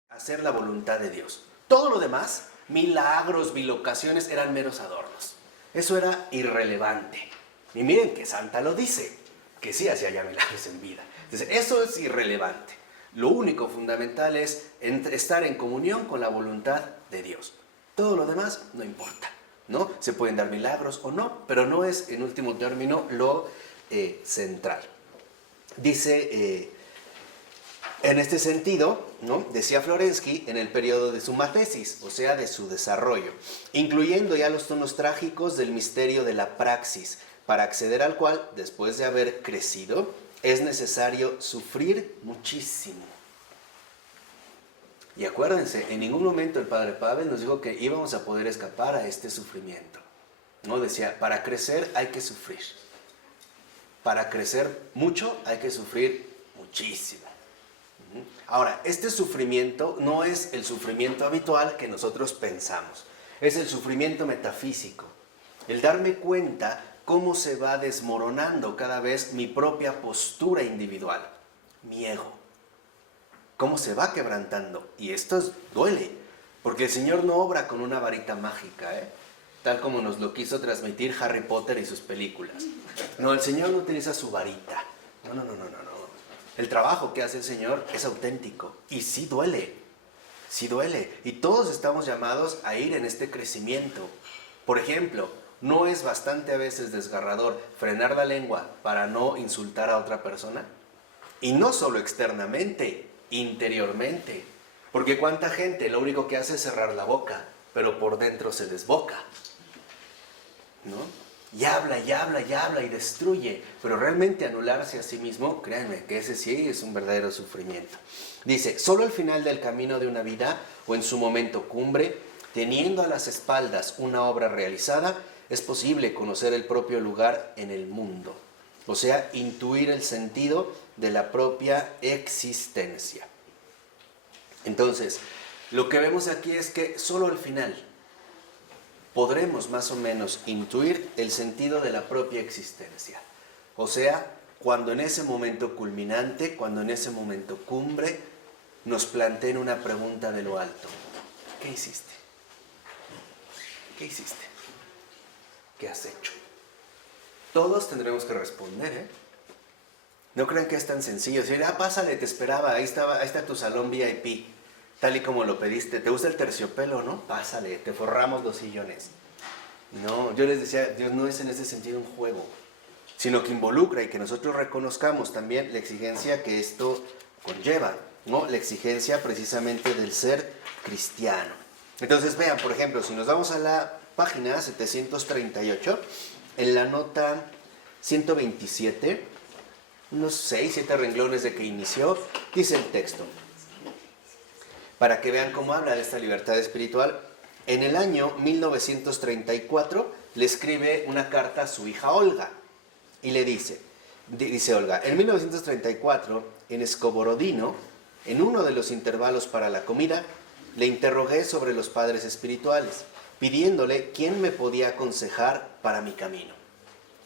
hacer la voluntad de Dios. Todo lo demás, milagros, bilocaciones, eran meros adornos. Eso era irrelevante. Y miren que Santa lo dice, que sí hacía ya milagros en vida. Entonces, eso es irrelevante. Lo único fundamental es estar en comunión con la voluntad de Dios. Todo lo demás no importa, ¿no? Se pueden dar milagros o no, pero no es, en último término, lo central. Dice, en este sentido, ¿no?, decía Florensky, en el periodo de suma tesis, o sea, de su desarrollo, incluyendo ya los tonos trágicos del misterio de la praxis, para acceder al cual, después de haber crecido, es necesario sufrir muchísimo. Y acuérdense, en ningún momento el Padre Pavel nos dijo que íbamos a poder escapar a este sufrimiento. No, decía, para crecer hay que sufrir. Para crecer mucho hay que sufrir muchísimo. Ahora, este sufrimiento no es el sufrimiento habitual que nosotros pensamos. Es el sufrimiento metafísico. El darme cuenta cómo se va desmoronando cada vez mi propia postura individual, mi ego. Cómo se va quebrantando. Y esto duele, porque el Señor no obra con una varita mágica, tal como nos lo quiso transmitir Harry Potter y sus películas. No, el Señor no utiliza su varita. No. El trabajo que hace el Señor es auténtico y sí duele. Y todos estamos llamados a ir en este crecimiento. Por ejemplo, ¿no es bastante a veces desgarrador frenar la lengua para no insultar a otra persona? Y no solo externamente, interiormente. Porque cuánta gente lo único que hace es cerrar la boca, pero por dentro se desboca, ¿no? Y habla y destruye. Pero realmente anularse a sí mismo, créanme que ese sí es un verdadero sufrimiento. Dice, solo al final del camino de una vida, o en su momento cumbre, teniendo a las espaldas una obra realizada, es posible conocer el propio lugar en el mundo. O sea, intuir el sentido de la propia existencia. Entonces, lo que vemos aquí es que solo al final podremos más o menos intuir el sentido de la propia existencia. O sea, cuando en ese momento culminante, cuando en ese momento cumbre, nos planteen una pregunta de lo alto. ¿Qué hiciste? ¿Qué hiciste? ¿Qué has hecho? Todos tendremos que responder, No crean que es tan sencillo. Decir, pásale, te esperaba, ahí está tu salón VIP, tal y como lo pediste. ¿Te gusta el terciopelo, no? Pásale, te forramos los sillones. No, yo les decía, Dios no es en ese sentido un juego, sino que involucra y que nosotros reconozcamos también la exigencia que esto conlleva, ¿no? La exigencia precisamente del ser cristiano. Entonces vean, por ejemplo, si nos vamos a la página 738, en la nota 127, unos 6, 7 renglones de que inició, dice el texto, para que vean cómo habla de esta libertad espiritual. En el año 1934 le escribe una carta a su hija Olga y le dice Olga, en 1934 en Skoborodino, en uno de los intervalos para la comida, le interrogué sobre los padres espirituales, pidiéndole quién me podía aconsejar para mi camino.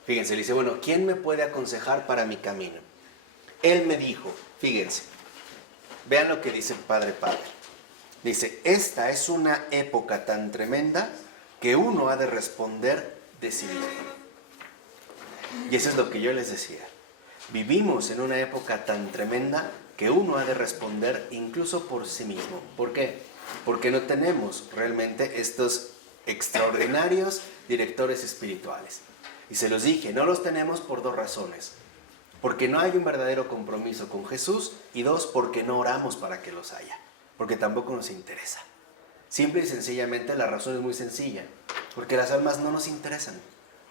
Fíjense, le dice, bueno, ¿quién me puede aconsejar para mi camino? Él me dijo, fíjense, vean lo que dice el Padre Pablo. Dice, esta es una época tan tremenda que uno ha de responder decidido. Y eso es lo que yo les decía. Vivimos en una época tan tremenda que uno ha de responder incluso por sí mismo. ¿Por qué? Porque no tenemos realmente estos extraordinarios directores espirituales. Y se los dije, no los tenemos por dos razones. Porque no hay un verdadero compromiso con Jesús y dos, porque no oramos para que los haya. Porque tampoco nos interesa. Simple y sencillamente la razón es muy sencilla, porque las almas no nos interesan.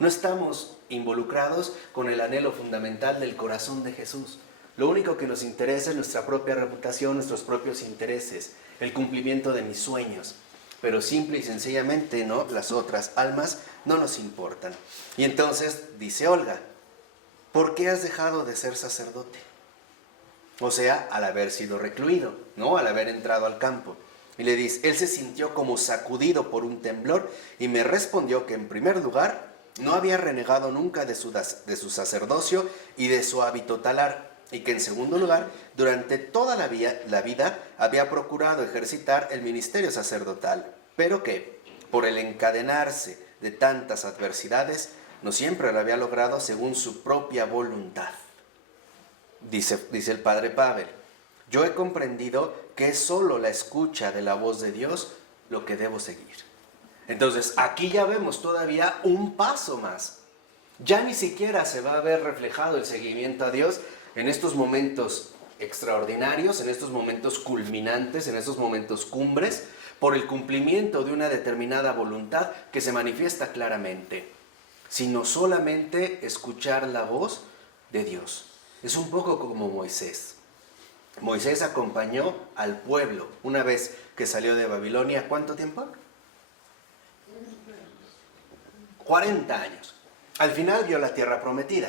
No estamos involucrados con el anhelo fundamental del corazón de Jesús. Lo único que nos interesa es nuestra propia reputación, nuestros propios intereses, el cumplimiento de mis sueños. Pero simple y sencillamente, ¿no?, las otras almas no nos importan. Y entonces dice Olga, ¿por qué has dejado de ser sacerdote? O sea, al haber sido recluido, ¿no?, al haber entrado al campo. Y le dice, él se sintió como sacudido por un temblor y me respondió que en primer lugar no había renegado nunca de su sacerdocio y de su hábito talar, y que en segundo lugar, durante toda la vida había procurado ejercitar el ministerio sacerdotal, pero que, por el encadenarse de tantas adversidades, no siempre lo había logrado según su propia voluntad. Dice el padre Pavel, yo he comprendido que es solo la escucha de la voz de Dios lo que debo seguir. Entonces, aquí ya vemos todavía un paso más. Ya ni siquiera se va a ver reflejado el seguimiento a Dios en estos momentos extraordinarios, en estos momentos culminantes, en estos momentos cumbres, por el cumplimiento de una determinada voluntad que se manifiesta claramente, sino solamente escuchar la voz de Dios. Es un poco como Moisés. Moisés acompañó al pueblo una vez que salió de Babilonia. ¿Cuánto tiempo? 40 años. Al final vio la tierra prometida,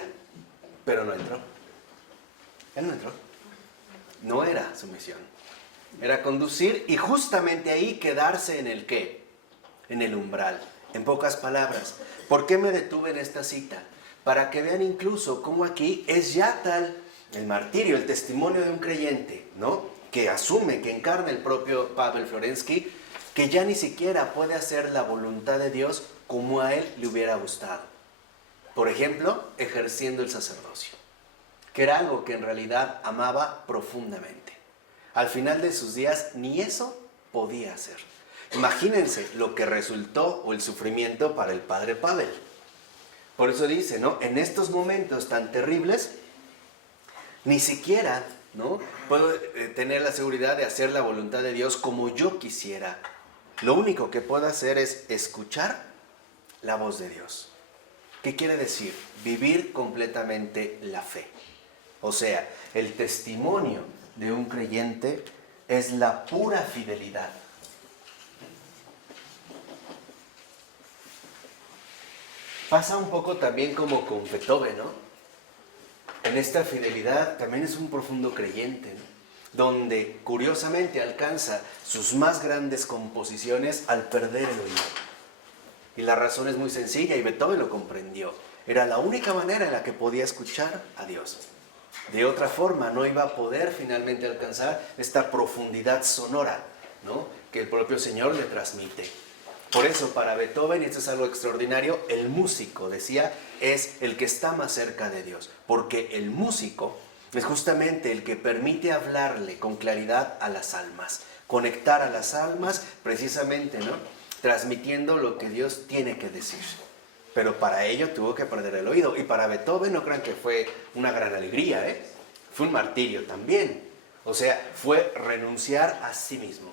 pero no entró. Él no entró. No era su misión. Era conducir y justamente ahí quedarse en el qué, en el umbral. En pocas palabras, ¿por qué me detuve en esta cita? Para que vean incluso cómo aquí es ya tal el martirio, el testimonio de un creyente, ¿no?, que asume, que encarna el propio Pavel Florensky, que ya ni siquiera puede hacer la voluntad de Dios como a él le hubiera gustado. Por ejemplo, ejerciendo el sacerdocio, que era algo que en realidad amaba profundamente. Al final de sus días ni eso podía hacer. Imagínense lo que resultó o el sufrimiento para el padre Pavel. Por eso dice, ¿no?, en estos momentos tan terribles, ni siquiera, ¿no?, puedo tener la seguridad de hacer la voluntad de Dios como yo quisiera. Lo único que puedo hacer es escuchar la voz de Dios. ¿Qué quiere decir? Vivir completamente la fe. O sea, el testimonio de un creyente es la pura fidelidad. Pasa un poco también como con Beethoven, ¿no? En esta fidelidad también es un profundo creyente, ¿no?, donde curiosamente alcanza sus más grandes composiciones al perder el oído. Y la razón es muy sencilla y Beethoven lo comprendió. Era la única manera en la que podía escuchar a Dios. De otra forma no iba a poder finalmente alcanzar esta profundidad sonora, ¿no?, que el propio Señor le transmite. Por eso para Beethoven, y esto es algo extraordinario, el músico, decía, es el que está más cerca de Dios, porque el músico es justamente el que permite hablarle con claridad a las almas, conectar a las almas precisamente, ¿no?, transmitiendo lo que Dios tiene que decir. Pero para ello tuvo que perder el oído, y para Beethoven no crean que fue una gran alegría, fue un martirio también. O sea, fue renunciar a sí mismo.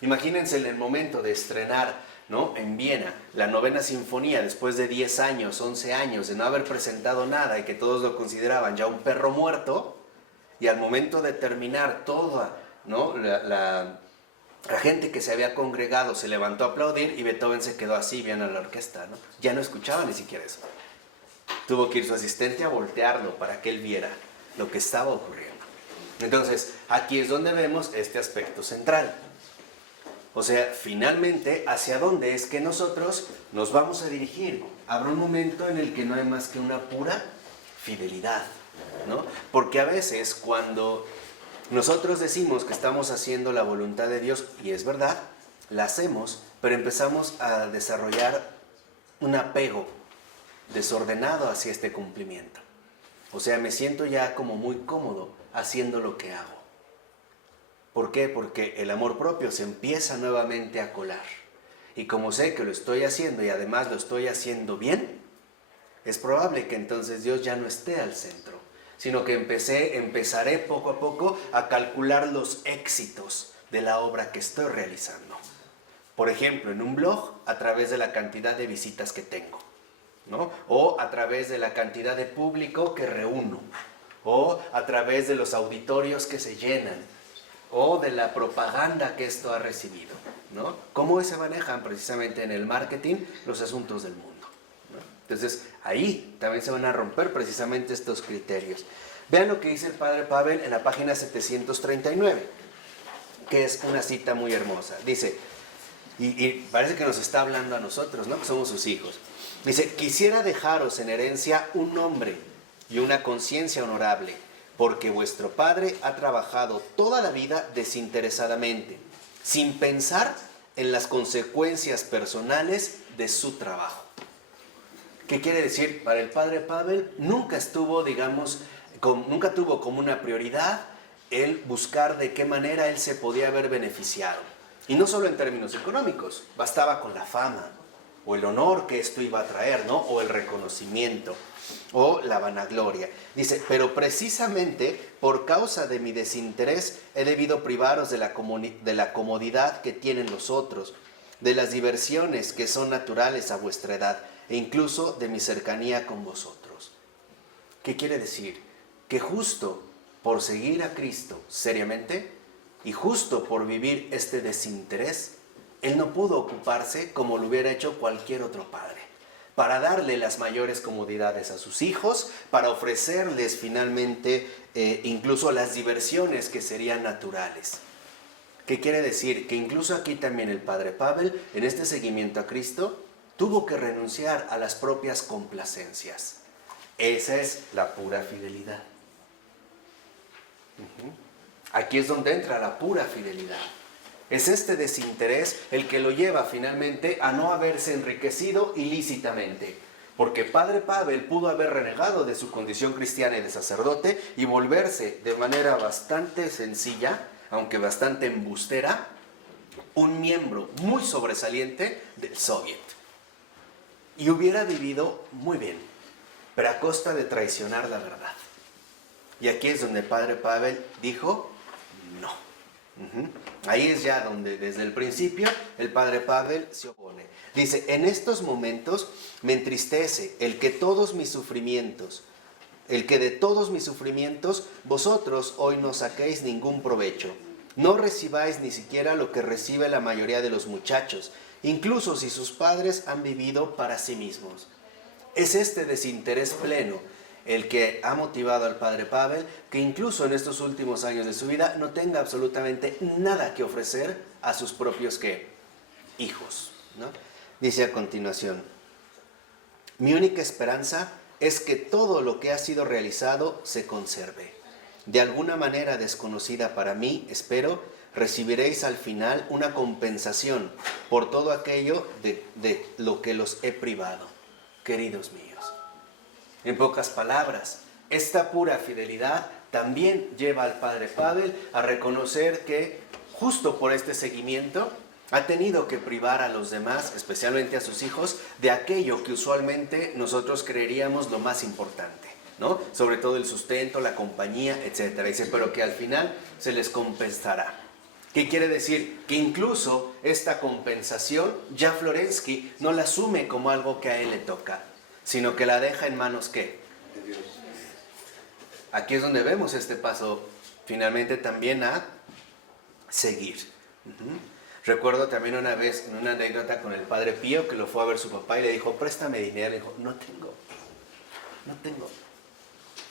Imagínense en el momento de estrenar, ¿no?, en Viena, la novena sinfonía, después de 10 años, 11 años de no haber presentado nada y que todos lo consideraban ya un perro muerto, y al momento de terminar toda, ¿no?, la gente que se había congregado se levantó a aplaudir y Beethoven se quedó así viendo a la orquesta, ¿no? Ya no escuchaba ni siquiera eso. Tuvo que ir su asistente a voltearlo para que él viera lo que estaba ocurriendo. Entonces, aquí es donde vemos este aspecto central. O sea, finalmente, ¿hacia dónde es que nosotros nos vamos a dirigir? Habrá un momento en el que no hay más que una pura fidelidad, ¿no? Porque a veces cuando nosotros decimos que estamos haciendo la voluntad de Dios, y es verdad, la hacemos, pero empezamos a desarrollar un apego desordenado hacia este cumplimiento. O sea, me siento ya como muy cómodo haciendo lo que hago. ¿Por qué? Porque el amor propio se empieza nuevamente a colar. Y como sé que lo estoy haciendo y además lo estoy haciendo bien, es probable que entonces Dios ya no esté al centro, sino que empezaré poco a poco a calcular los éxitos de la obra que estoy realizando. Por ejemplo, en un blog, a través de la cantidad de visitas que tengo, ¿no? O a través de la cantidad de público que reúno, o a través de los auditorios que se llenan, o de la propaganda que esto ha recibido, ¿no? ¿Cómo se manejan precisamente en el marketing los asuntos del mundo, ¿no? Entonces, ahí también se van a romper precisamente estos criterios. Vean lo que dice el padre Pavel en la página 739, que es una cita muy hermosa. Dice, y parece que nos está hablando a nosotros, ¿no? Que somos sus hijos. Dice, quisiera dejaros en herencia un nombre y una conciencia honorable, porque vuestro Padre ha trabajado toda la vida desinteresadamente, sin pensar en las consecuencias personales de su trabajo. ¿Qué quiere decir? Para el padre Pavel nunca estuvo, digamos, nunca tuvo como una prioridad el buscar de qué manera él se podía haber beneficiado. Y no solo en términos económicos, bastaba con la fama, o el honor que esto iba a traer, ¿no? O el reconocimiento, o la vanagloria. Dice, pero precisamente por causa de mi desinterés he debido privaros de la comodidad que tienen los otros, de las diversiones que son naturales a vuestra edad, e incluso de mi cercanía con vosotros. ¿Qué quiere decir? Que justo por seguir a Cristo seriamente, y justo por vivir este desinterés, él no pudo ocuparse como lo hubiera hecho cualquier otro padre, para darle las mayores comodidades a sus hijos, para ofrecerles finalmente incluso las diversiones que serían naturales. ¿Qué quiere decir? Que incluso aquí también el padre Pavel, en este seguimiento a Cristo, tuvo que renunciar a las propias complacencias. Esa es la pura fidelidad. Aquí es donde entra la pura fidelidad. Es este desinterés el que lo lleva finalmente a no haberse enriquecido ilícitamente. Porque padre Pavel pudo haber renegado de su condición cristiana y de sacerdote y volverse de manera bastante sencilla, aunque bastante embustera, un miembro muy sobresaliente del Soviet. Y hubiera vivido muy bien, pero a costa de traicionar la verdad. Y aquí es donde padre Pavel dijo no. Ahí es ya donde desde el principio el padre Pavel se opone. Dice, en estos momentos me entristece el que de todos mis sufrimientos vosotros hoy no saquéis ningún provecho. No recibáis ni siquiera lo que recibe la mayoría de los muchachos, incluso si sus padres han vivido para sí mismos. Es este desinterés pleno el que ha motivado al padre Pavel que incluso en estos últimos años de su vida no tenga absolutamente nada que ofrecer a sus propios hijos, ¿no? Dice a continuación, mi única esperanza es que todo lo que ha sido realizado se conserve. De alguna manera desconocida para mí, espero, recibiréis al final una compensación por todo aquello de lo que los he privado, queridos míos. En pocas palabras, esta pura fidelidad también lleva al padre Pavel a reconocer que justo por este seguimiento ha tenido que privar a los demás, especialmente a sus hijos, de aquello que usualmente nosotros creeríamos lo más importante, ¿no? Sobre todo el sustento, la compañía, etc. Dice, pero que al final se les compensará. ¿Qué quiere decir? Que incluso esta compensación ya Florensky no la asume como algo que a él le toca, sino que la deja en manos ¿qué? De Dios. Aquí es donde vemos este paso finalmente también a seguir. Recuerdo también una vez en una anécdota con el padre Pío que lo fue a ver su papá y le dijo, préstame dinero. Y dijo, no tengo.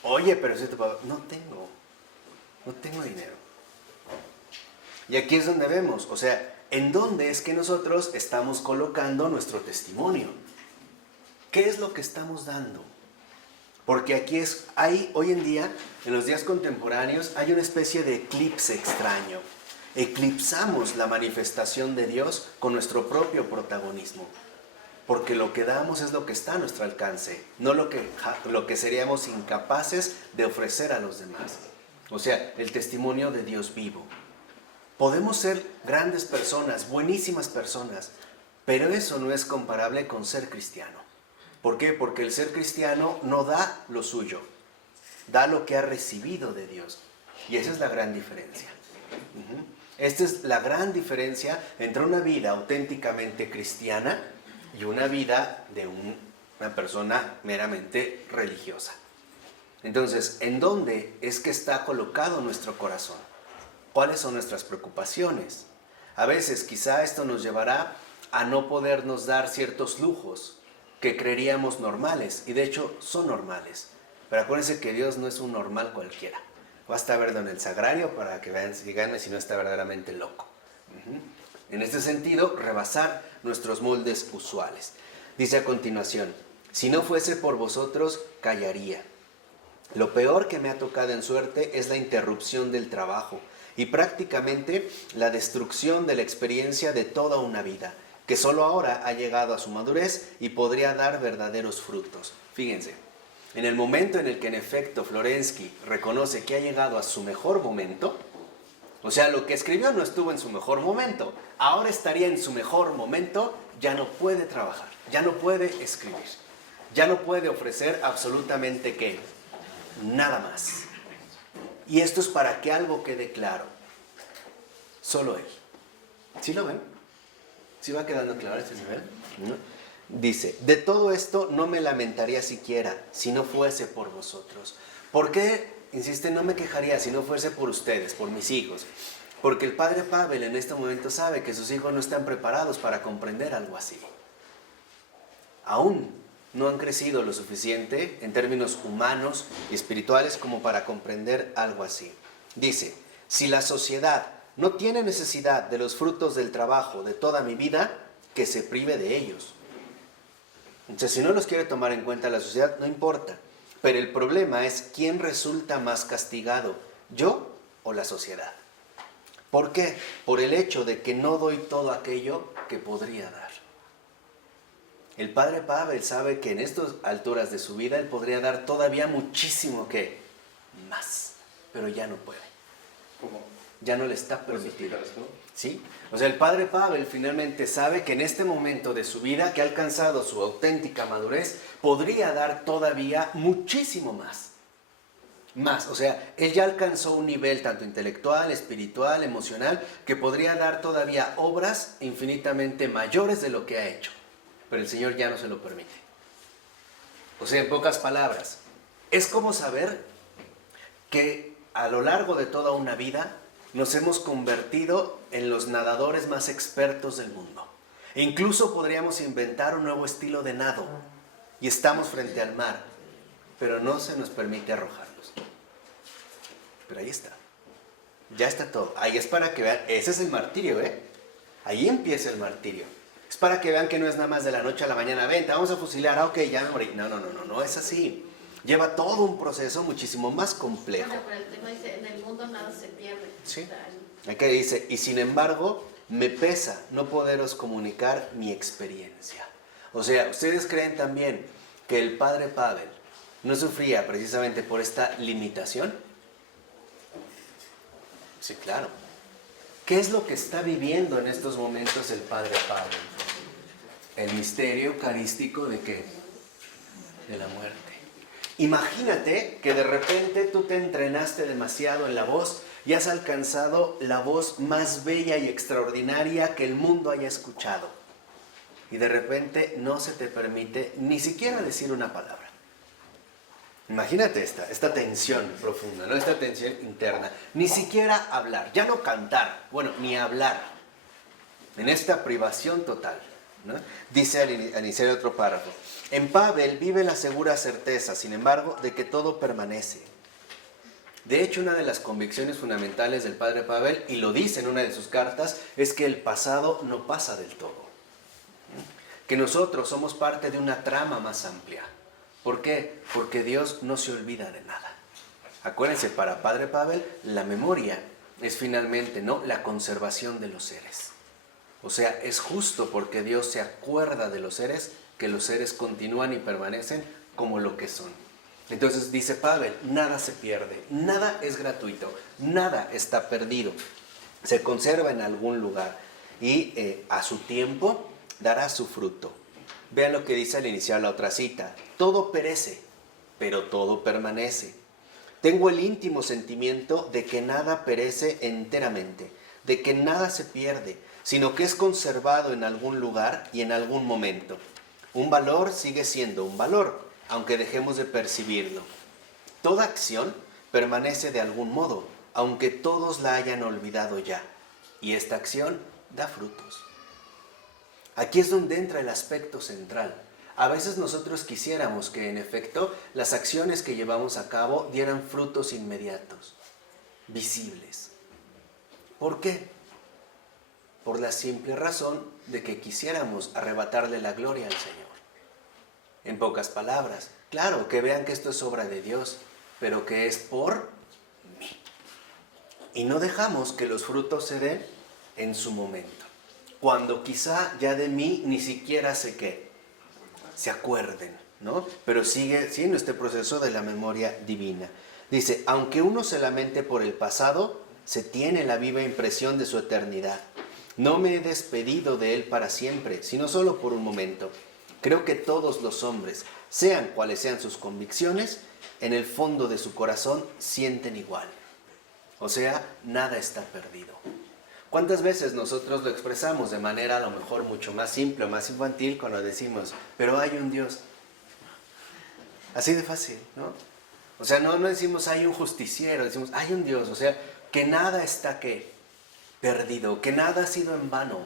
Oye, pero si tu papá, no tengo dinero. Y aquí es donde vemos, o sea, ¿en dónde es que nosotros estamos colocando nuestro testimonio? ¿Qué es lo que estamos dando? Porque aquí hay hoy en día, en los días contemporáneos, hay una especie de eclipse extraño. Eclipsamos la manifestación de Dios con nuestro propio protagonismo. Porque lo que damos es lo que está a nuestro alcance, no lo que seríamos incapaces de ofrecer a los demás. O sea, el testimonio de Dios vivo. Podemos ser grandes personas, buenísimas personas, pero eso no es comparable con ser cristiano. ¿Por qué? Porque el ser cristiano no da lo suyo, da lo que ha recibido de Dios. Y esa es la gran diferencia. Esta es la gran diferencia entre una vida auténticamente cristiana y una vida de una persona meramente religiosa. Entonces, ¿en dónde es que está colocado nuestro corazón? ¿Cuáles son nuestras preocupaciones? A veces quizá esto nos llevará a no podernos dar ciertos lujos que creeríamos normales, y de hecho son normales. Pero acuérdense que Dios no es un normal cualquiera. Basta verlo en el sagrario para que vean, díganme si no está verdaderamente loco. En este sentido, rebasar nuestros moldes usuales. Dice a continuación, si no fuese por vosotros, callaría. Lo peor que me ha tocado en suerte es la interrupción del trabajo y prácticamente la destrucción de la experiencia de toda una vida, que solo ahora ha llegado a su madurez y podría dar verdaderos frutos. Fíjense, en el momento en el que en efecto Florensky reconoce que ha llegado a su mejor momento, o sea, lo que escribió no estuvo en su mejor momento, ahora estaría en su mejor momento, ya no puede trabajar, ya no puede escribir, ya no puede ofrecer absolutamente ¿qué? Nada más. Y esto es para que algo quede claro. Solo él. ¿Sí lo ven? ¿Sí va quedando claro este nivel? ¿No? Dice, de todo esto no me lamentaría siquiera si no fuese por vosotros. ¿Por qué? Insiste, no me quejaría si no fuese por ustedes, por mis hijos. Porque el padre Pavel en este momento sabe que sus hijos no están preparados para comprender algo así. Aún no han crecido lo suficiente en términos humanos y espirituales como para comprender algo así. Dice, si la sociedad no tiene necesidad de los frutos del trabajo de toda mi vida, que se prive de ellos. Entonces, si no los quiere tomar en cuenta la sociedad, no importa. Pero el problema es quién resulta más castigado, yo o la sociedad. ¿Por qué? Por el hecho de que no doy todo aquello que podría dar. El padre Pavel sabe que en estas alturas de su vida él podría dar todavía muchísimo que más, pero ya no puede. ¿Cómo? Ya no le está permitido. ¿Puedes explicar esto? ¿Sí? O sea, el padre Pavel finalmente sabe que en este momento de su vida, que ha alcanzado su auténtica madurez, podría dar todavía muchísimo más. Más, o sea, él ya alcanzó un nivel tanto intelectual, espiritual, emocional, que podría dar todavía obras infinitamente mayores de lo que ha hecho. Pero el Señor ya no se lo permite. O sea, en pocas palabras, es como saber que a lo largo de toda una vida nos hemos convertido en los nadadores más expertos del mundo. E incluso podríamos inventar un nuevo estilo de nado y estamos frente al mar, pero no se nos permite arrojarlos. Pero ahí está. Ya está todo. Ahí es para que vean, ese es el martirio, ¿eh? Ahí empieza el martirio. Es para que vean que no es nada más de la noche a la mañana, vente, vamos a fusilar, ok, ya me morí. No es así. Lleva todo un proceso muchísimo más complejo. Bueno, pero el tema dice, en el mundo nada se pierde. Sí. O sea, Aquí dice, y sin embargo, me pesa no poderos comunicar mi experiencia. O sea, ¿ustedes creen también que el padre Pavel no sufría precisamente por esta limitación? Sí, claro. ¿Qué es lo que está viviendo en estos momentos el padre Pavel? El misterio eucarístico ¿de qué? De la muerte. Imagínate que de repente tú te entrenaste demasiado en la voz y has alcanzado la voz más bella y extraordinaria que el mundo haya escuchado. Y de repente no se te permite ni siquiera decir una palabra. Imagínate esta tensión profunda, ¿no? Esta tensión interna. Ni siquiera hablar, ya no cantar, bueno, ni hablar. En esta privación total, ¿no? Dice al iniciar otro párrafo. En Pavel vive la segura certeza, sin embargo, de que todo permanece. De hecho, una de las convicciones fundamentales del padre Pavel, y lo dice en una de sus cartas, es que el pasado no pasa del todo. Que nosotros somos parte de una trama más amplia. ¿Por qué? Porque Dios no se olvida de nada. Acuérdense, para padre Pavel, la memoria es finalmente, ¿no?, la conservación de los seres. O sea, es justo porque Dios se acuerda de los seres que los seres continúan y permanecen como lo que son. Entonces dice Pavel, nada se pierde, nada es gratuito, nada está perdido. Se conserva en algún lugar y a su tiempo dará su fruto. Vean lo que dice al iniciar la otra cita. Todo perece, pero todo permanece. Tengo el íntimo sentimiento de que nada perece enteramente, de que nada se pierde, sino que es conservado en algún lugar y en algún momento. Un valor sigue siendo un valor, aunque dejemos de percibirlo. Toda acción permanece de algún modo, aunque todos la hayan olvidado ya, y esta acción da frutos. Aquí es donde entra el aspecto central. A veces nosotros quisiéramos que, en efecto, las acciones que llevamos a cabo dieran frutos inmediatos, visibles. ¿Por qué? Por la simple razón de que quisiéramos arrebatarle la gloria al Señor. En pocas palabras, claro, que vean que esto es obra de Dios, pero que es por mí. Y no dejamos que los frutos se den en su momento, cuando quizá ya de mí ni siquiera sé qué, se acuerden, ¿no? Pero sigue siendo este proceso de la memoria divina. Dice, aunque uno se lamente por el pasado, se tiene la viva impresión de su eternidad. No me he despedido de él para siempre, sino solo por un momento. Creo que todos los hombres, sean cuales sean sus convicciones, en el fondo de su corazón sienten igual. O sea, nada está perdido. ¿Cuántas veces nosotros lo expresamos de manera a lo mejor mucho más simple o más infantil cuando decimos, pero hay un Dios? Así de fácil, ¿no? O sea, no decimos hay un justiciero, decimos hay un Dios. O sea, que nada está ¿qué? Perdido, que nada ha sido en vano,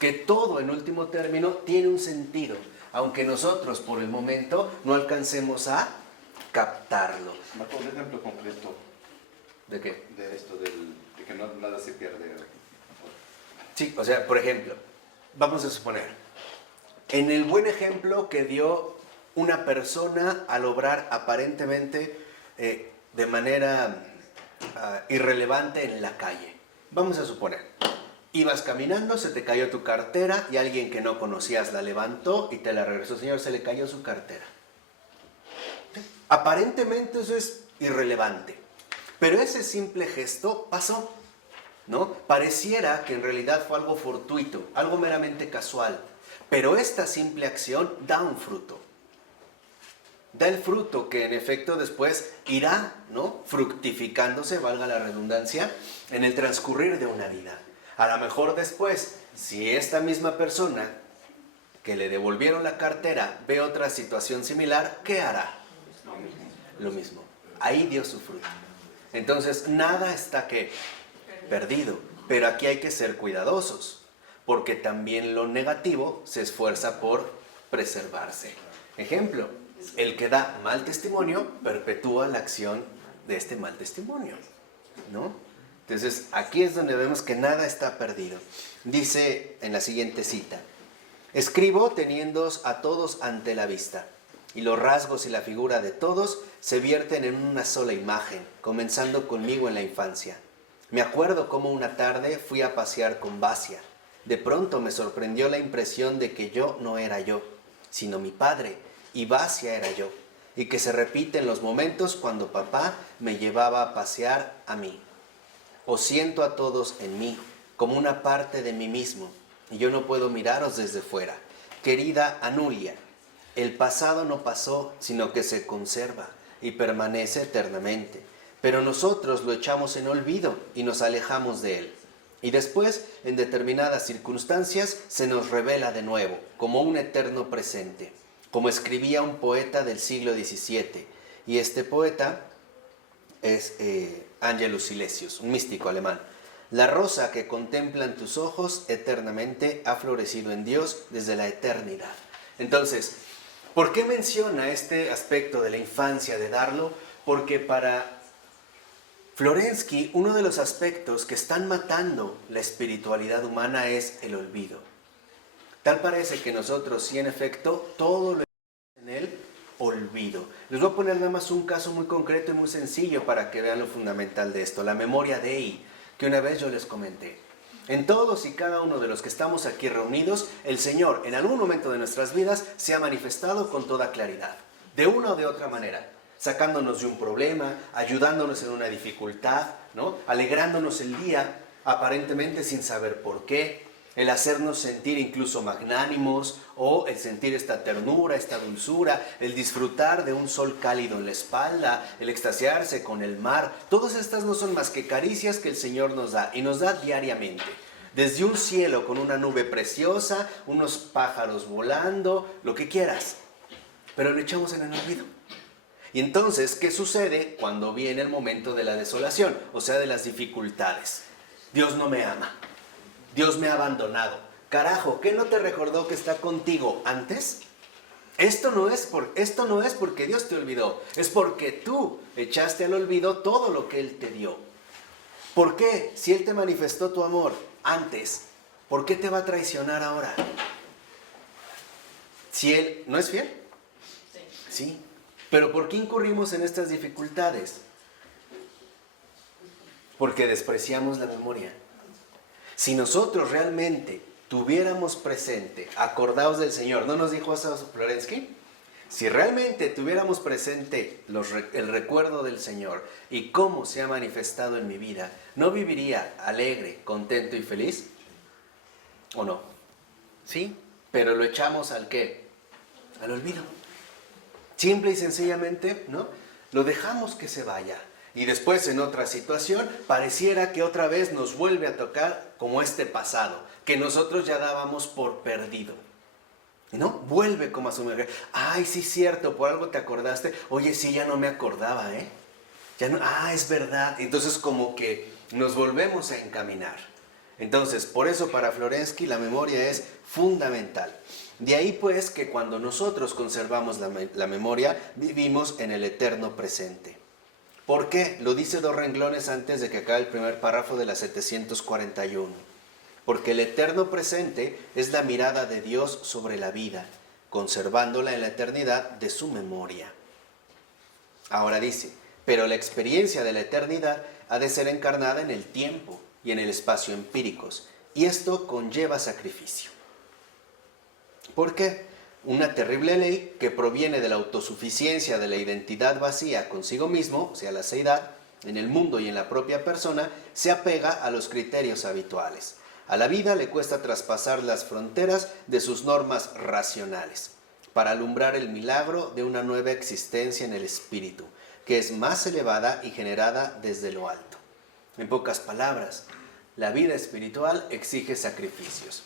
que todo en último término tiene un sentido, aunque nosotros por el momento no alcancemos a captarlo. Marco, un ejemplo concreto. ¿De qué? De esto, de que nada se pierde. Sí, o sea, por ejemplo, vamos a suponer, en el buen ejemplo que dio una persona al obrar aparentemente de manera irrelevante en la calle. Vamos a suponer, ibas caminando, se te cayó tu cartera y alguien que no conocías la levantó y te la regresó. Señor, se le cayó su cartera. Aparentemente eso es irrelevante, pero ese simple gesto pasó, ¿no? Pareciera que en realidad fue algo fortuito, algo meramente casual, pero esta simple acción da un fruto. Da el fruto que en efecto después irá, ¿no?, fructificándose, valga la redundancia, en el transcurrir de una vida. A lo mejor después, si esta misma persona que le devolvieron la cartera ve otra situación similar, ¿qué hará? Lo mismo. Ahí dio su fruto. Entonces, nada está ¿qué? Perdido. Pero aquí hay que ser cuidadosos, porque también lo negativo se esfuerza por preservarse. Ejemplo, el que da mal testimonio perpetúa la acción de este mal testimonio, ¿no? Entonces, aquí es donde vemos que nada está perdido. Dice en la siguiente cita, escribo teniéndoos a todos ante la vista, y los rasgos y la figura de todos se vierten en una sola imagen, comenzando conmigo en la infancia. Me acuerdo cómo una tarde fui a pasear con Basia. De pronto me sorprendió la impresión de que yo no era yo, sino mi padre, y Basia era yo, y que se repite en los momentos cuando papá me llevaba a pasear a mí. Os siento a todos en mí, como una parte de mí mismo, y yo no puedo miraros desde fuera. Querida Anulia, el pasado no pasó, sino que se conserva y permanece eternamente. Pero nosotros lo echamos en olvido y nos alejamos de él. Y después, en determinadas circunstancias, se nos revela de nuevo, como un eterno presente, como escribía un poeta del siglo XVII. Y este poeta es Angelus Silesius, un místico alemán. La rosa que contemplan tus ojos eternamente ha florecido en Dios desde la eternidad. Entonces, ¿por qué menciona este aspecto de la infancia, de darlo? Porque para Florensky, uno de los aspectos que están matando la espiritualidad humana es el olvido. Tal parece que nosotros, sí, en efecto, todo lo en el olvido. Les voy a poner nada más un caso muy concreto y muy sencillo para que vean lo fundamental de esto. La memoria Dei, que una vez yo les comenté. En todos y cada uno de los que estamos aquí reunidos, el Señor en algún momento de nuestras vidas se ha manifestado con toda claridad, de una o de otra manera, sacándonos de un problema, ayudándonos en una dificultad, ¿no?, alegrándonos el día, aparentemente sin saber por qué. el hacernos sentir incluso magnánimos, o el sentir esta ternura, esta dulzura, el disfrutar de un sol cálido en la espalda, el extasiarse con el mar. Todas estas no son más que caricias que el Señor nos da, y nos da diariamente. Desde un cielo con una nube preciosa, unos pájaros volando, lo que quieras, pero lo echamos en el olvido. Y entonces, ¿qué sucede cuando viene el momento de la desolación? O sea, de las dificultades. Dios no me ama. Dios me ha abandonado. Carajo, ¿qué no te recordó que está contigo antes? Esto no es porque Dios te olvidó. Es porque tú echaste al olvido todo lo que Él te dio. ¿Por qué? Si Él te manifestó tu amor antes, ¿por qué te va a traicionar ahora? Si Él no es fiel. Sí. Pero ¿por qué incurrimos en estas dificultades? Porque despreciamos la memoria. Si nosotros realmente tuviéramos presente, acordaos del Señor, ¿no nos dijo eso Florensky? Si realmente tuviéramos presente el recuerdo del Señor y cómo se ha manifestado en mi vida, ¿no viviría alegre, contento y feliz? ¿O no? Sí, pero lo echamos ¿al qué? Al olvido. Simple y sencillamente, ¿no? Lo dejamos que se vaya. Y después en otra situación pareciera que otra vez nos vuelve a tocar como este pasado, que nosotros ya dábamos por perdido. ¿No? Vuelve como a su mujer. Ay, sí, cierto, por algo te acordaste. Oye, sí, ya no me acordaba, ¿eh? Ya no, es verdad. Entonces como que nos volvemos a encaminar. Entonces, por eso para Florensky la memoria es fundamental. De ahí pues que cuando nosotros conservamos la memoria, vivimos en el eterno presente. ¿Por qué? Lo dice 2 renglones antes de que acabe el primer párrafo de la 741. Porque el eterno presente es la mirada de Dios sobre la vida, conservándola en la eternidad de su memoria. Ahora dice, pero la experiencia de la eternidad ha de ser encarnada en el tiempo y en el espacio empíricos, y esto conlleva sacrificio. ¿Por qué? Una terrible ley que proviene de la autosuficiencia de la identidad vacía consigo mismo, o sea, la seidad, en el mundo y en la propia persona, se apega a los criterios habituales. A la vida le cuesta traspasar las fronteras de sus normas racionales para alumbrar el milagro de una nueva existencia en el espíritu, que es más elevada y generada desde lo alto. En pocas palabras, la vida espiritual exige sacrificios.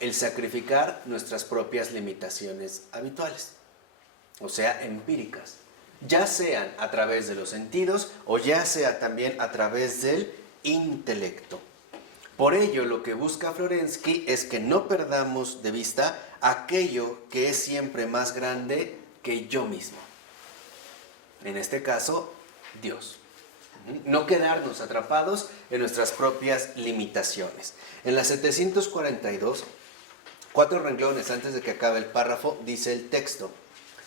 El sacrificar nuestras propias limitaciones habituales, o sea, empíricas, ya sean a través de los sentidos o ya sea también a través del intelecto. Por ello, lo que busca Florensky es que no perdamos de vista aquello que es siempre más grande que yo mismo. En este caso, Dios. No quedarnos atrapados en nuestras propias limitaciones. En la 742, 4 renglones antes de que acabe el párrafo, dice el texto: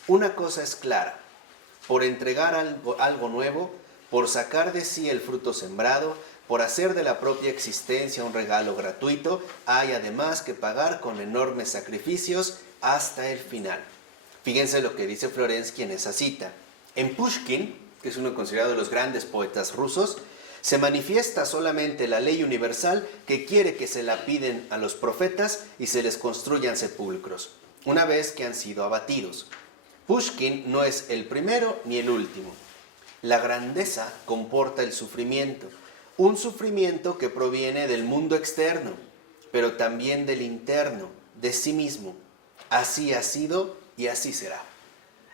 una cosa es clara, por entregar algo nuevo, por sacar de sí el fruto sembrado, por hacer de la propia existencia un regalo gratuito, hay además que pagar con enormes sacrificios hasta el final. Fíjense lo que dice Florensky en esa cita. En Pushkin, que es uno considerado de los grandes poetas rusos, se manifiesta solamente la ley universal que quiere que se la piden a los profetas y se les construyan sepulcros, una vez que han sido abatidos. Pushkin no es el primero ni el último. La grandeza comporta el sufrimiento, un sufrimiento que proviene del mundo externo, pero también del interno, de sí mismo. Así ha sido y así será.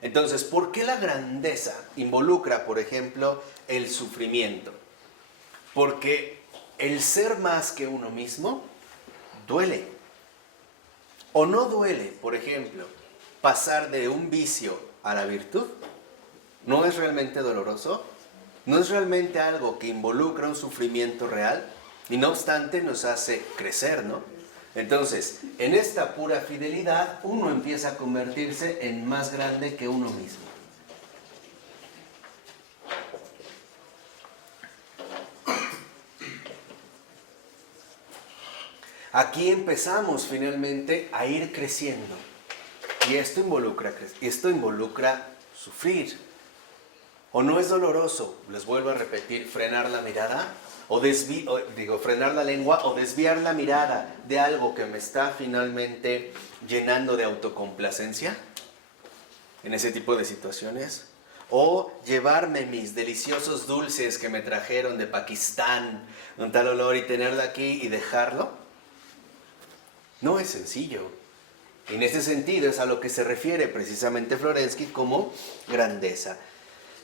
Entonces, ¿por qué la grandeza involucra, por ejemplo, el sufrimiento? Porque el ser más que uno mismo duele. ¿O no duele, por ejemplo, pasar de un vicio a la virtud? ¿No es realmente doloroso? ¿No es realmente algo que involucra un sufrimiento real? Y no obstante nos hace crecer, ¿no? Entonces, en esta pura fidelidad, uno empieza a convertirse en más grande que uno mismo. Aquí empezamos finalmente a ir creciendo. Y esto involucra sufrir. ¿O no es doloroso, les vuelvo a repetir, frenar la mirada? Frenar la lengua o desviar la mirada de algo que me está finalmente llenando de autocomplacencia en ese tipo de situaciones. O llevarme mis deliciosos dulces que me trajeron de Pakistán, un tal olor, y tenerlo aquí y dejarlo. No es sencillo. En ese sentido es a lo que se refiere precisamente Florensky como grandeza.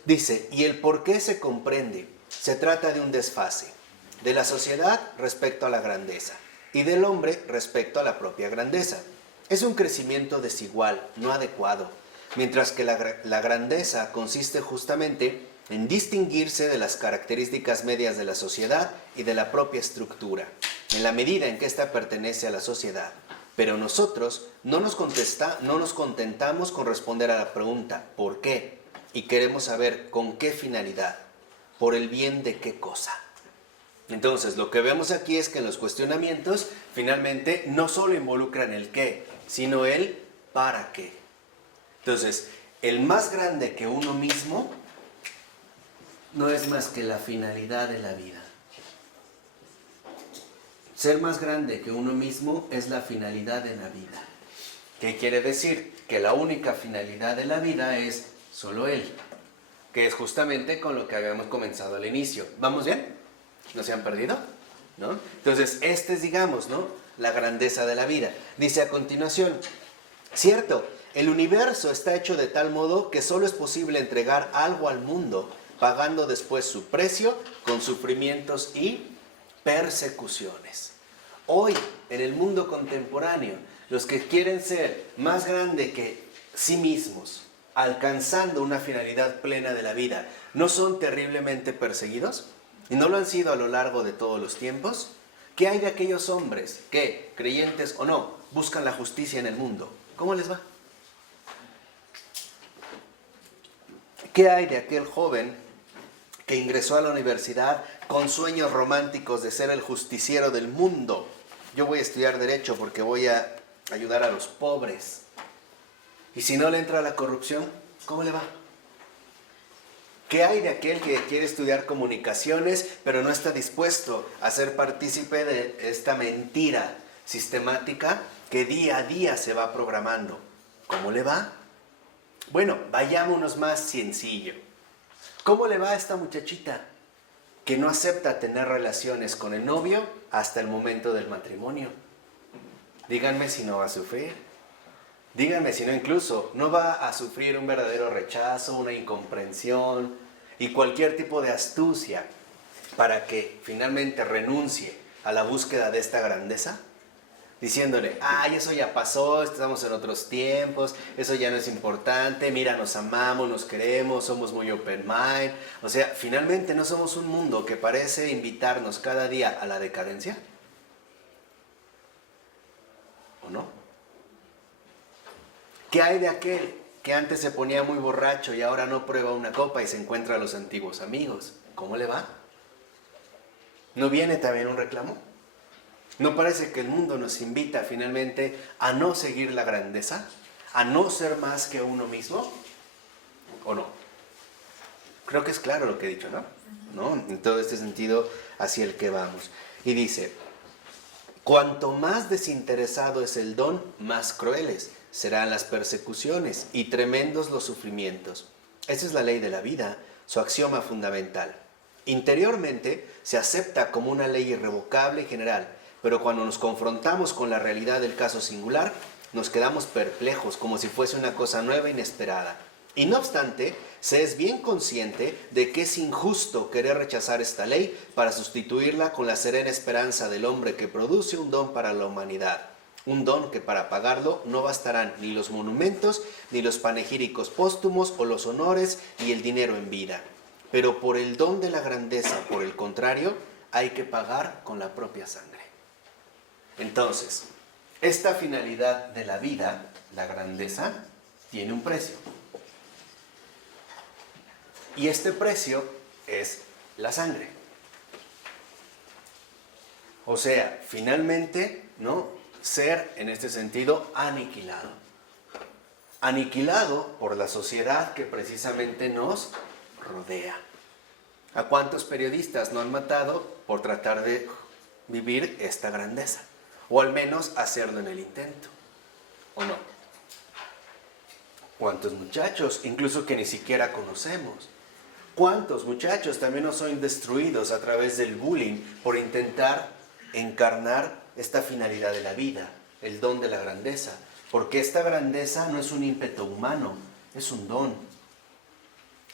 Dice, y el por qué se comprende. Se trata de un desfase de la sociedad respecto a la grandeza y del hombre respecto a la propia grandeza. Es un crecimiento desigual, no adecuado, mientras que la grandeza consiste justamente en distinguirse de las características medias de la sociedad y de la propia estructura, en la medida en que ésta pertenece a la sociedad. Pero nosotros no nos contentamos con responder a la pregunta ¿por qué? Y queremos saber con qué finalidad, por el bien de qué cosa. Entonces, lo que vemos aquí es que en los cuestionamientos finalmente no solo involucran el qué, sino el para qué. Entonces, el más grande que uno mismo no es más que la finalidad de la vida. Ser más grande que uno mismo es la finalidad de la vida. ¿Qué quiere decir? Que la única finalidad de la vida es solo Él, que es justamente con lo que habíamos comenzado al inicio. ¿Vamos bien? ¿No se han perdido? ¿No? Entonces, es, digamos, ¿no?, la grandeza de la vida. Dice a continuación, cierto, el universo está hecho de tal modo que solo es posible entregar algo al mundo, pagando después su precio con sufrimientos y persecuciones. Hoy, en el mundo contemporáneo, los que quieren ser más grande que sí mismos, alcanzando una finalidad plena de la vida, ¿no son terriblemente perseguidos? ¿Y no lo han sido a lo largo de todos los tiempos? ¿Qué hay de aquellos hombres que, creyentes o no, buscan la justicia en el mundo? ¿Cómo les va? ¿Qué hay de aquel joven que ingresó a la universidad con sueños románticos de ser el justiciero del mundo? Yo voy a estudiar Derecho porque voy a ayudar a los pobres. Y si no le entra la corrupción, ¿cómo le va? ¿Qué hay de aquel que quiere estudiar comunicaciones, pero no está dispuesto a ser partícipe de esta mentira sistemática que día a día se va programando? ¿Cómo le va? Bueno, vayámonos más sencillo. ¿Cómo le va a esta muchachita que no acepta tener relaciones con el novio hasta el momento del matrimonio? Díganme si no va a sufrir. Díganme si no incluso no va a sufrir un verdadero rechazo, una incomprensión y cualquier tipo de astucia para que finalmente renuncie a la búsqueda de esta grandeza, diciéndole, ay, eso ya pasó, estamos en otros tiempos, eso ya no es importante, mira, nos amamos, nos queremos, somos muy open mind. O sea, finalmente no somos un mundo que parece invitarnos cada día a la decadencia. ¿O no? ¿Qué hay de aquel que antes se ponía muy borracho y ahora no prueba una copa y se encuentra a los antiguos amigos? ¿Cómo le va? ¿No viene también un reclamo? ¿No parece que el mundo nos invita finalmente a no seguir la grandeza? ¿A no ser más que uno mismo? ¿O no? Creo que es claro lo que he dicho, ¿no? ¿No? En todo este sentido hacia el que vamos. Y dice, cuanto más desinteresado es el don, más crueles serán las persecuciones y tremendos los sufrimientos. Esa es la ley de la vida, su axioma fundamental. Interiormente se acepta como una ley irrevocable y general, pero cuando nos confrontamos con la realidad del caso singular, nos quedamos perplejos como si fuese una cosa nueva e inesperada. Y no obstante, se es bien consciente de que es injusto querer rechazar esta ley para sustituirla con la serena esperanza del hombre que produce un don para la humanidad. Un don que para pagarlo no bastarán ni los monumentos, ni los panegíricos póstumos o los honores, ni el dinero en vida. Pero por el don de la grandeza, por el contrario, hay que pagar con la propia sangre. Entonces, esta finalidad de la vida, la grandeza, tiene un precio. Y este precio es la sangre. O sea, finalmente, ¿no?, ser, en este sentido, aniquilado. Aniquilado por la sociedad que precisamente nos rodea. ¿A cuántos periodistas no han matado por tratar de vivir esta grandeza? O al menos hacerlo en el intento. ¿O no? ¿Cuántos muchachos, incluso que ni siquiera conocemos? ¿Cuántos muchachos también no son destruidos a través del bullying por intentar encarnar esta finalidad de la vida, el don de la grandeza? Porque esta grandeza no es un ímpetu humano, es un don.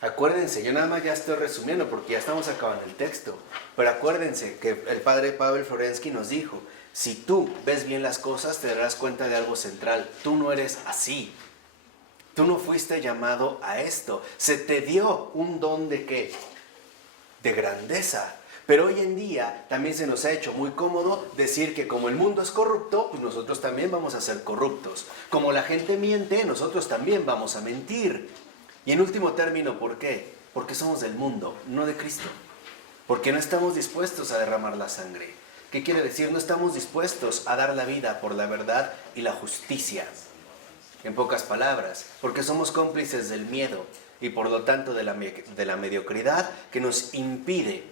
Acuérdense, yo nada más ya estoy resumiendo porque ya estamos acabando el texto, pero acuérdense que el padre Pavel Florensky nos dijo, si tú ves bien las cosas te darás cuenta de algo central, tú no eres así. Tú no fuiste llamado a esto. Se te dio un don de ¿qué? De grandeza. Pero hoy en día también se nos ha hecho muy cómodo decir que como el mundo es corrupto, pues nosotros también vamos a ser corruptos. Como la gente miente, nosotros también vamos a mentir. Y en último término, ¿por qué? Porque somos del mundo, no de Cristo. Porque no estamos dispuestos a derramar la sangre. ¿Qué quiere decir? No estamos dispuestos a dar la vida por la verdad y la justicia. En pocas palabras, porque somos cómplices del miedo y por lo tanto de la mediocridad que nos impide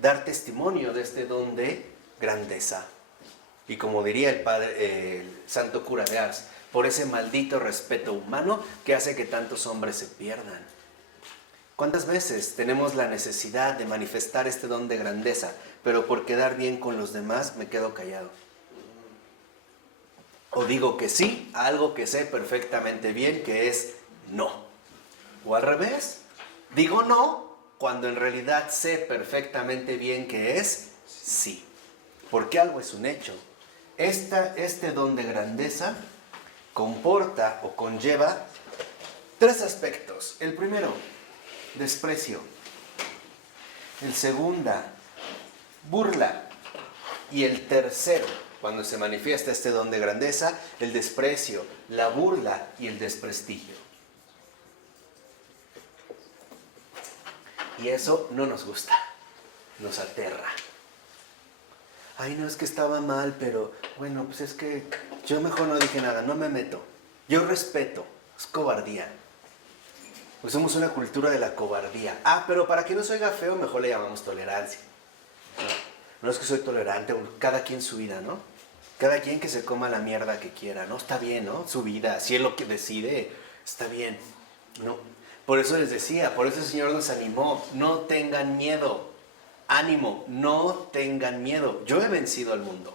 dar testimonio de este don de grandeza. Y como diría el santo cura de Ars, por ese maldito respeto humano que hace que tantos hombres se pierdan. ¿Cuántas veces tenemos la necesidad de manifestar este don de grandeza, pero por quedar bien con los demás me quedo callado? O digo que sí a algo que sé perfectamente bien que es no. O al revés, digo no cuando en realidad sé perfectamente bien que es sí. Porque algo es un hecho. Este don de grandeza comporta o conlleva tres aspectos. El primero, desprecio. El segundo, burla. Y el tercero, cuando se manifiesta este don de grandeza, el desprecio, la burla y el desprestigio. Y eso no nos gusta, nos aterra. Ay, no, es que estaba mal, pero bueno, pues es que yo mejor no dije nada, no me meto. Yo respeto, es cobardía. Pues somos una cultura de la cobardía. Ah, pero para que no se oiga feo, mejor le llamamos tolerancia. No es que soy tolerante, cada quien su vida, ¿no? Cada quien que se coma la mierda que quiera, ¿no? Está bien, ¿no? Su vida, si es lo que decide, está bien, ¿no? Por eso les decía, por eso el Señor nos animó, no tengan miedo, ánimo, no tengan miedo. Yo he vencido al mundo.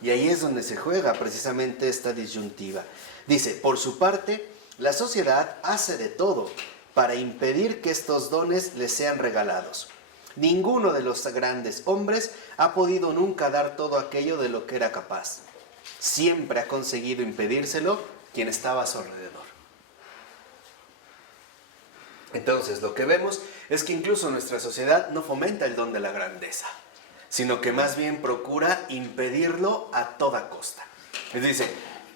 Y ahí es donde se juega precisamente esta disyuntiva. Dice, por su parte, la sociedad hace de todo para impedir que estos dones les sean regalados. Ninguno de los grandes hombres ha podido nunca dar todo aquello de lo que era capaz. Siempre ha conseguido impedírselo quien estaba a su alrededor. Entonces, lo que vemos es que incluso nuestra sociedad no fomenta el don de la grandeza, sino que más bien procura impedirlo a toda costa. Es decir,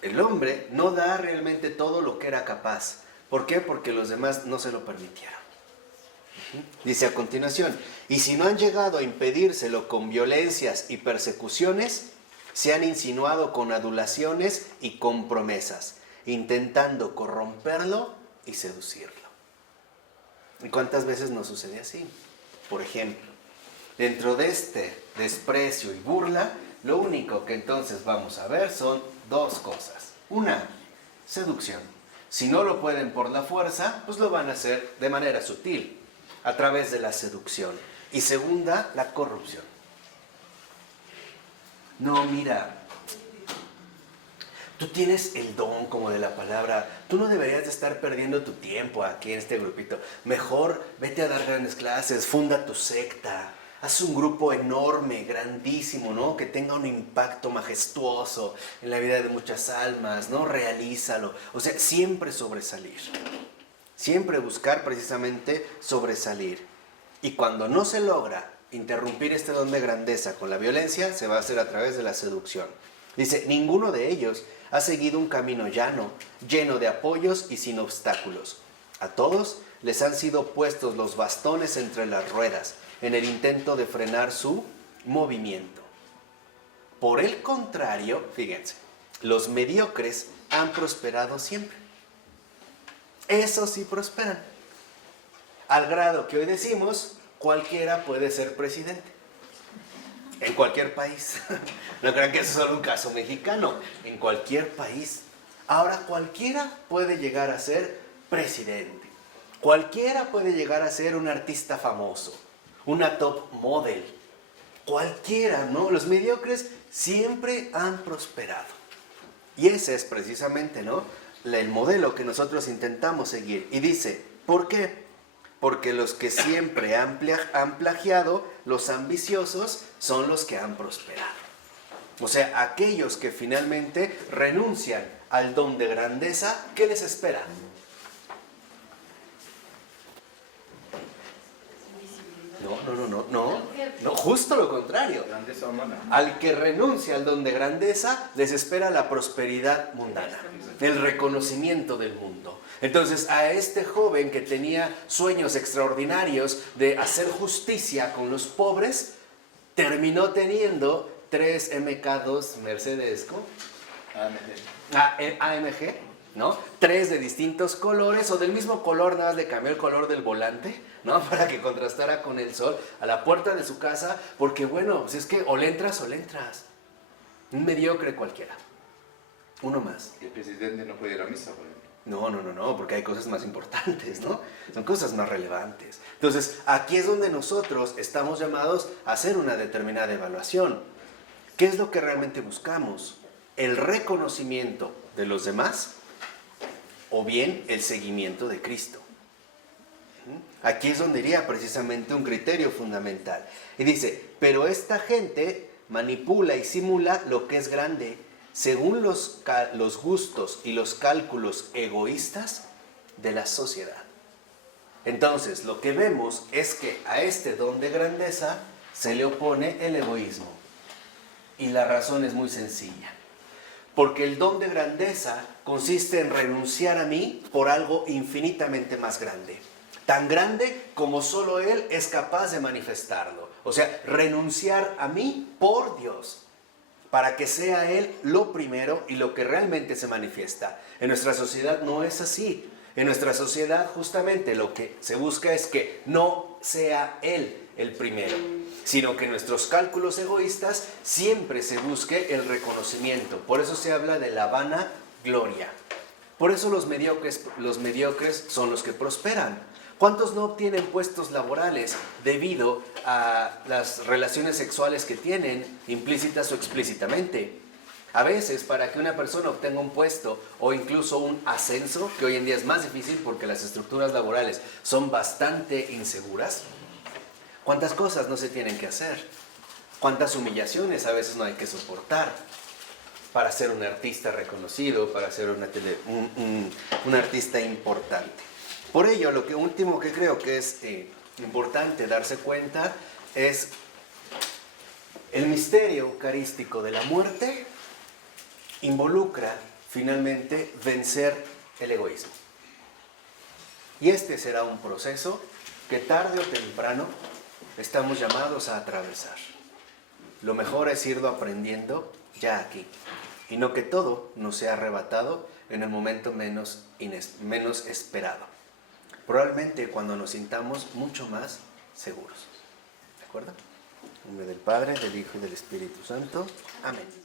el hombre no da realmente todo lo que era capaz. ¿Por qué? Porque los demás no se lo permitieron. Dice a continuación, y si no han llegado a impedírselo con violencias y persecuciones, se han insinuado con adulaciones y con promesas, intentando corromperlo y seducirlo. ¿Y cuántas veces nos sucede así? Por ejemplo, dentro de este desprecio y burla, lo único que entonces vamos a ver son dos cosas. Una, seducción. Si no lo pueden por la fuerza, pues lo van a hacer de manera sutil, a través de la seducción. Y segunda, la corrupción. No, mira, tú tienes el don como de la palabra, tú no deberías de estar perdiendo tu tiempo aquí en este grupito. Mejor vete a dar grandes clases, funda tu secta, haz un grupo enorme, grandísimo, ¿no? Que tenga un impacto majestuoso en la vida de muchas almas, ¿no? Realízalo. O sea, siempre sobresalir. Siempre buscar precisamente sobresalir. Y cuando no se logra interrumpir este don de grandeza con la violencia, se va a hacer a través de la seducción. Dice, ninguno de ellos ha seguido un camino llano, lleno de apoyos y sin obstáculos. A todos les han sido puestos los bastones entre las ruedas, en el intento de frenar su movimiento. Por el contrario, fíjense, los mediocres han prosperado siempre. Esos sí prosperan. al grado que hoy decimos, cualquiera puede ser presidente. En cualquier país. No crean que eso es solo un caso mexicano. En cualquier país. Ahora cualquiera puede llegar a ser presidente. Cualquiera puede llegar a ser un artista famoso. Una top model. Cualquiera, ¿no? Los mediocres siempre han prosperado. Y ese es precisamente, ¿no?, el modelo que nosotros intentamos seguir. Y dice, ¿por qué? Porque los que siempre han plagiado, los ambiciosos, son los que han prosperado. O sea, aquellos que finalmente renuncian al don de grandeza, ¿qué les espera? No, justo lo contrario. Grandeza humana. Al que renuncia al don de grandeza, les espera la prosperidad mundana, el reconocimiento del mundo. Entonces, a este joven que tenía sueños extraordinarios de hacer justicia con los pobres, terminó teniendo 3 MK2 Mercedes, ¿cómo? AMG, ¿no? 3 de distintos colores o del mismo color, nada más le cambió el color del volante, ¿no? Para que contrastara con el sol, a la puerta de su casa, porque bueno, si es que o le entras o le entras. Un mediocre cualquiera. Uno más. Y el presidente no puede ir a misa, por ejemplo. No, porque hay cosas más importantes, ¿no? Son cosas más relevantes. Entonces, aquí es donde nosotros estamos llamados a hacer una determinada evaluación. ¿Qué es lo que realmente buscamos? ¿El reconocimiento de los demás o bien el seguimiento de Cristo? Aquí es donde iría precisamente un criterio fundamental. Y dice, pero esta gente manipula y simula lo que es grande según los gustos y los cálculos egoístas de la sociedad. Entonces, lo que vemos es que a este don de grandeza se le opone el egoísmo. Y la razón es muy sencilla. Porque el don de grandeza consiste en renunciar a mí por algo infinitamente más grande. Tan grande como solo Él es capaz de manifestarlo. O sea, renunciar a mí por Dios, para que sea Él lo primero y lo que realmente se manifiesta. En nuestra sociedad no es así. En nuestra sociedad justamente lo que se busca es que no sea Él el primero, sino que en nuestros cálculos egoístas siempre se busque el reconocimiento. Por eso se habla de la vana gloria. Por eso los mediocres son los que prosperan. ¿Cuántos no obtienen puestos laborales debido a las relaciones sexuales que tienen, implícitas o explícitamente? A veces, para que una persona obtenga un puesto o incluso un ascenso, que hoy en día es más difícil porque las estructuras laborales son bastante inseguras, ¿cuántas cosas no se tienen que hacer? ¿Cuántas humillaciones a veces no hay que soportar para ser un artista reconocido, para ser un artista importante? Por ello, lo último que creo que es importante darse cuenta es el misterio eucarístico de la muerte involucra finalmente vencer el egoísmo. Y este será un proceso que tarde o temprano estamos llamados a atravesar. Lo mejor es irlo aprendiendo ya aquí, y no que todo nos sea arrebatado en el momento menos esperado. Probablemente cuando nos sintamos mucho más seguros. ¿De acuerdo? En nombre del Padre, del Hijo y del Espíritu Santo. Amén.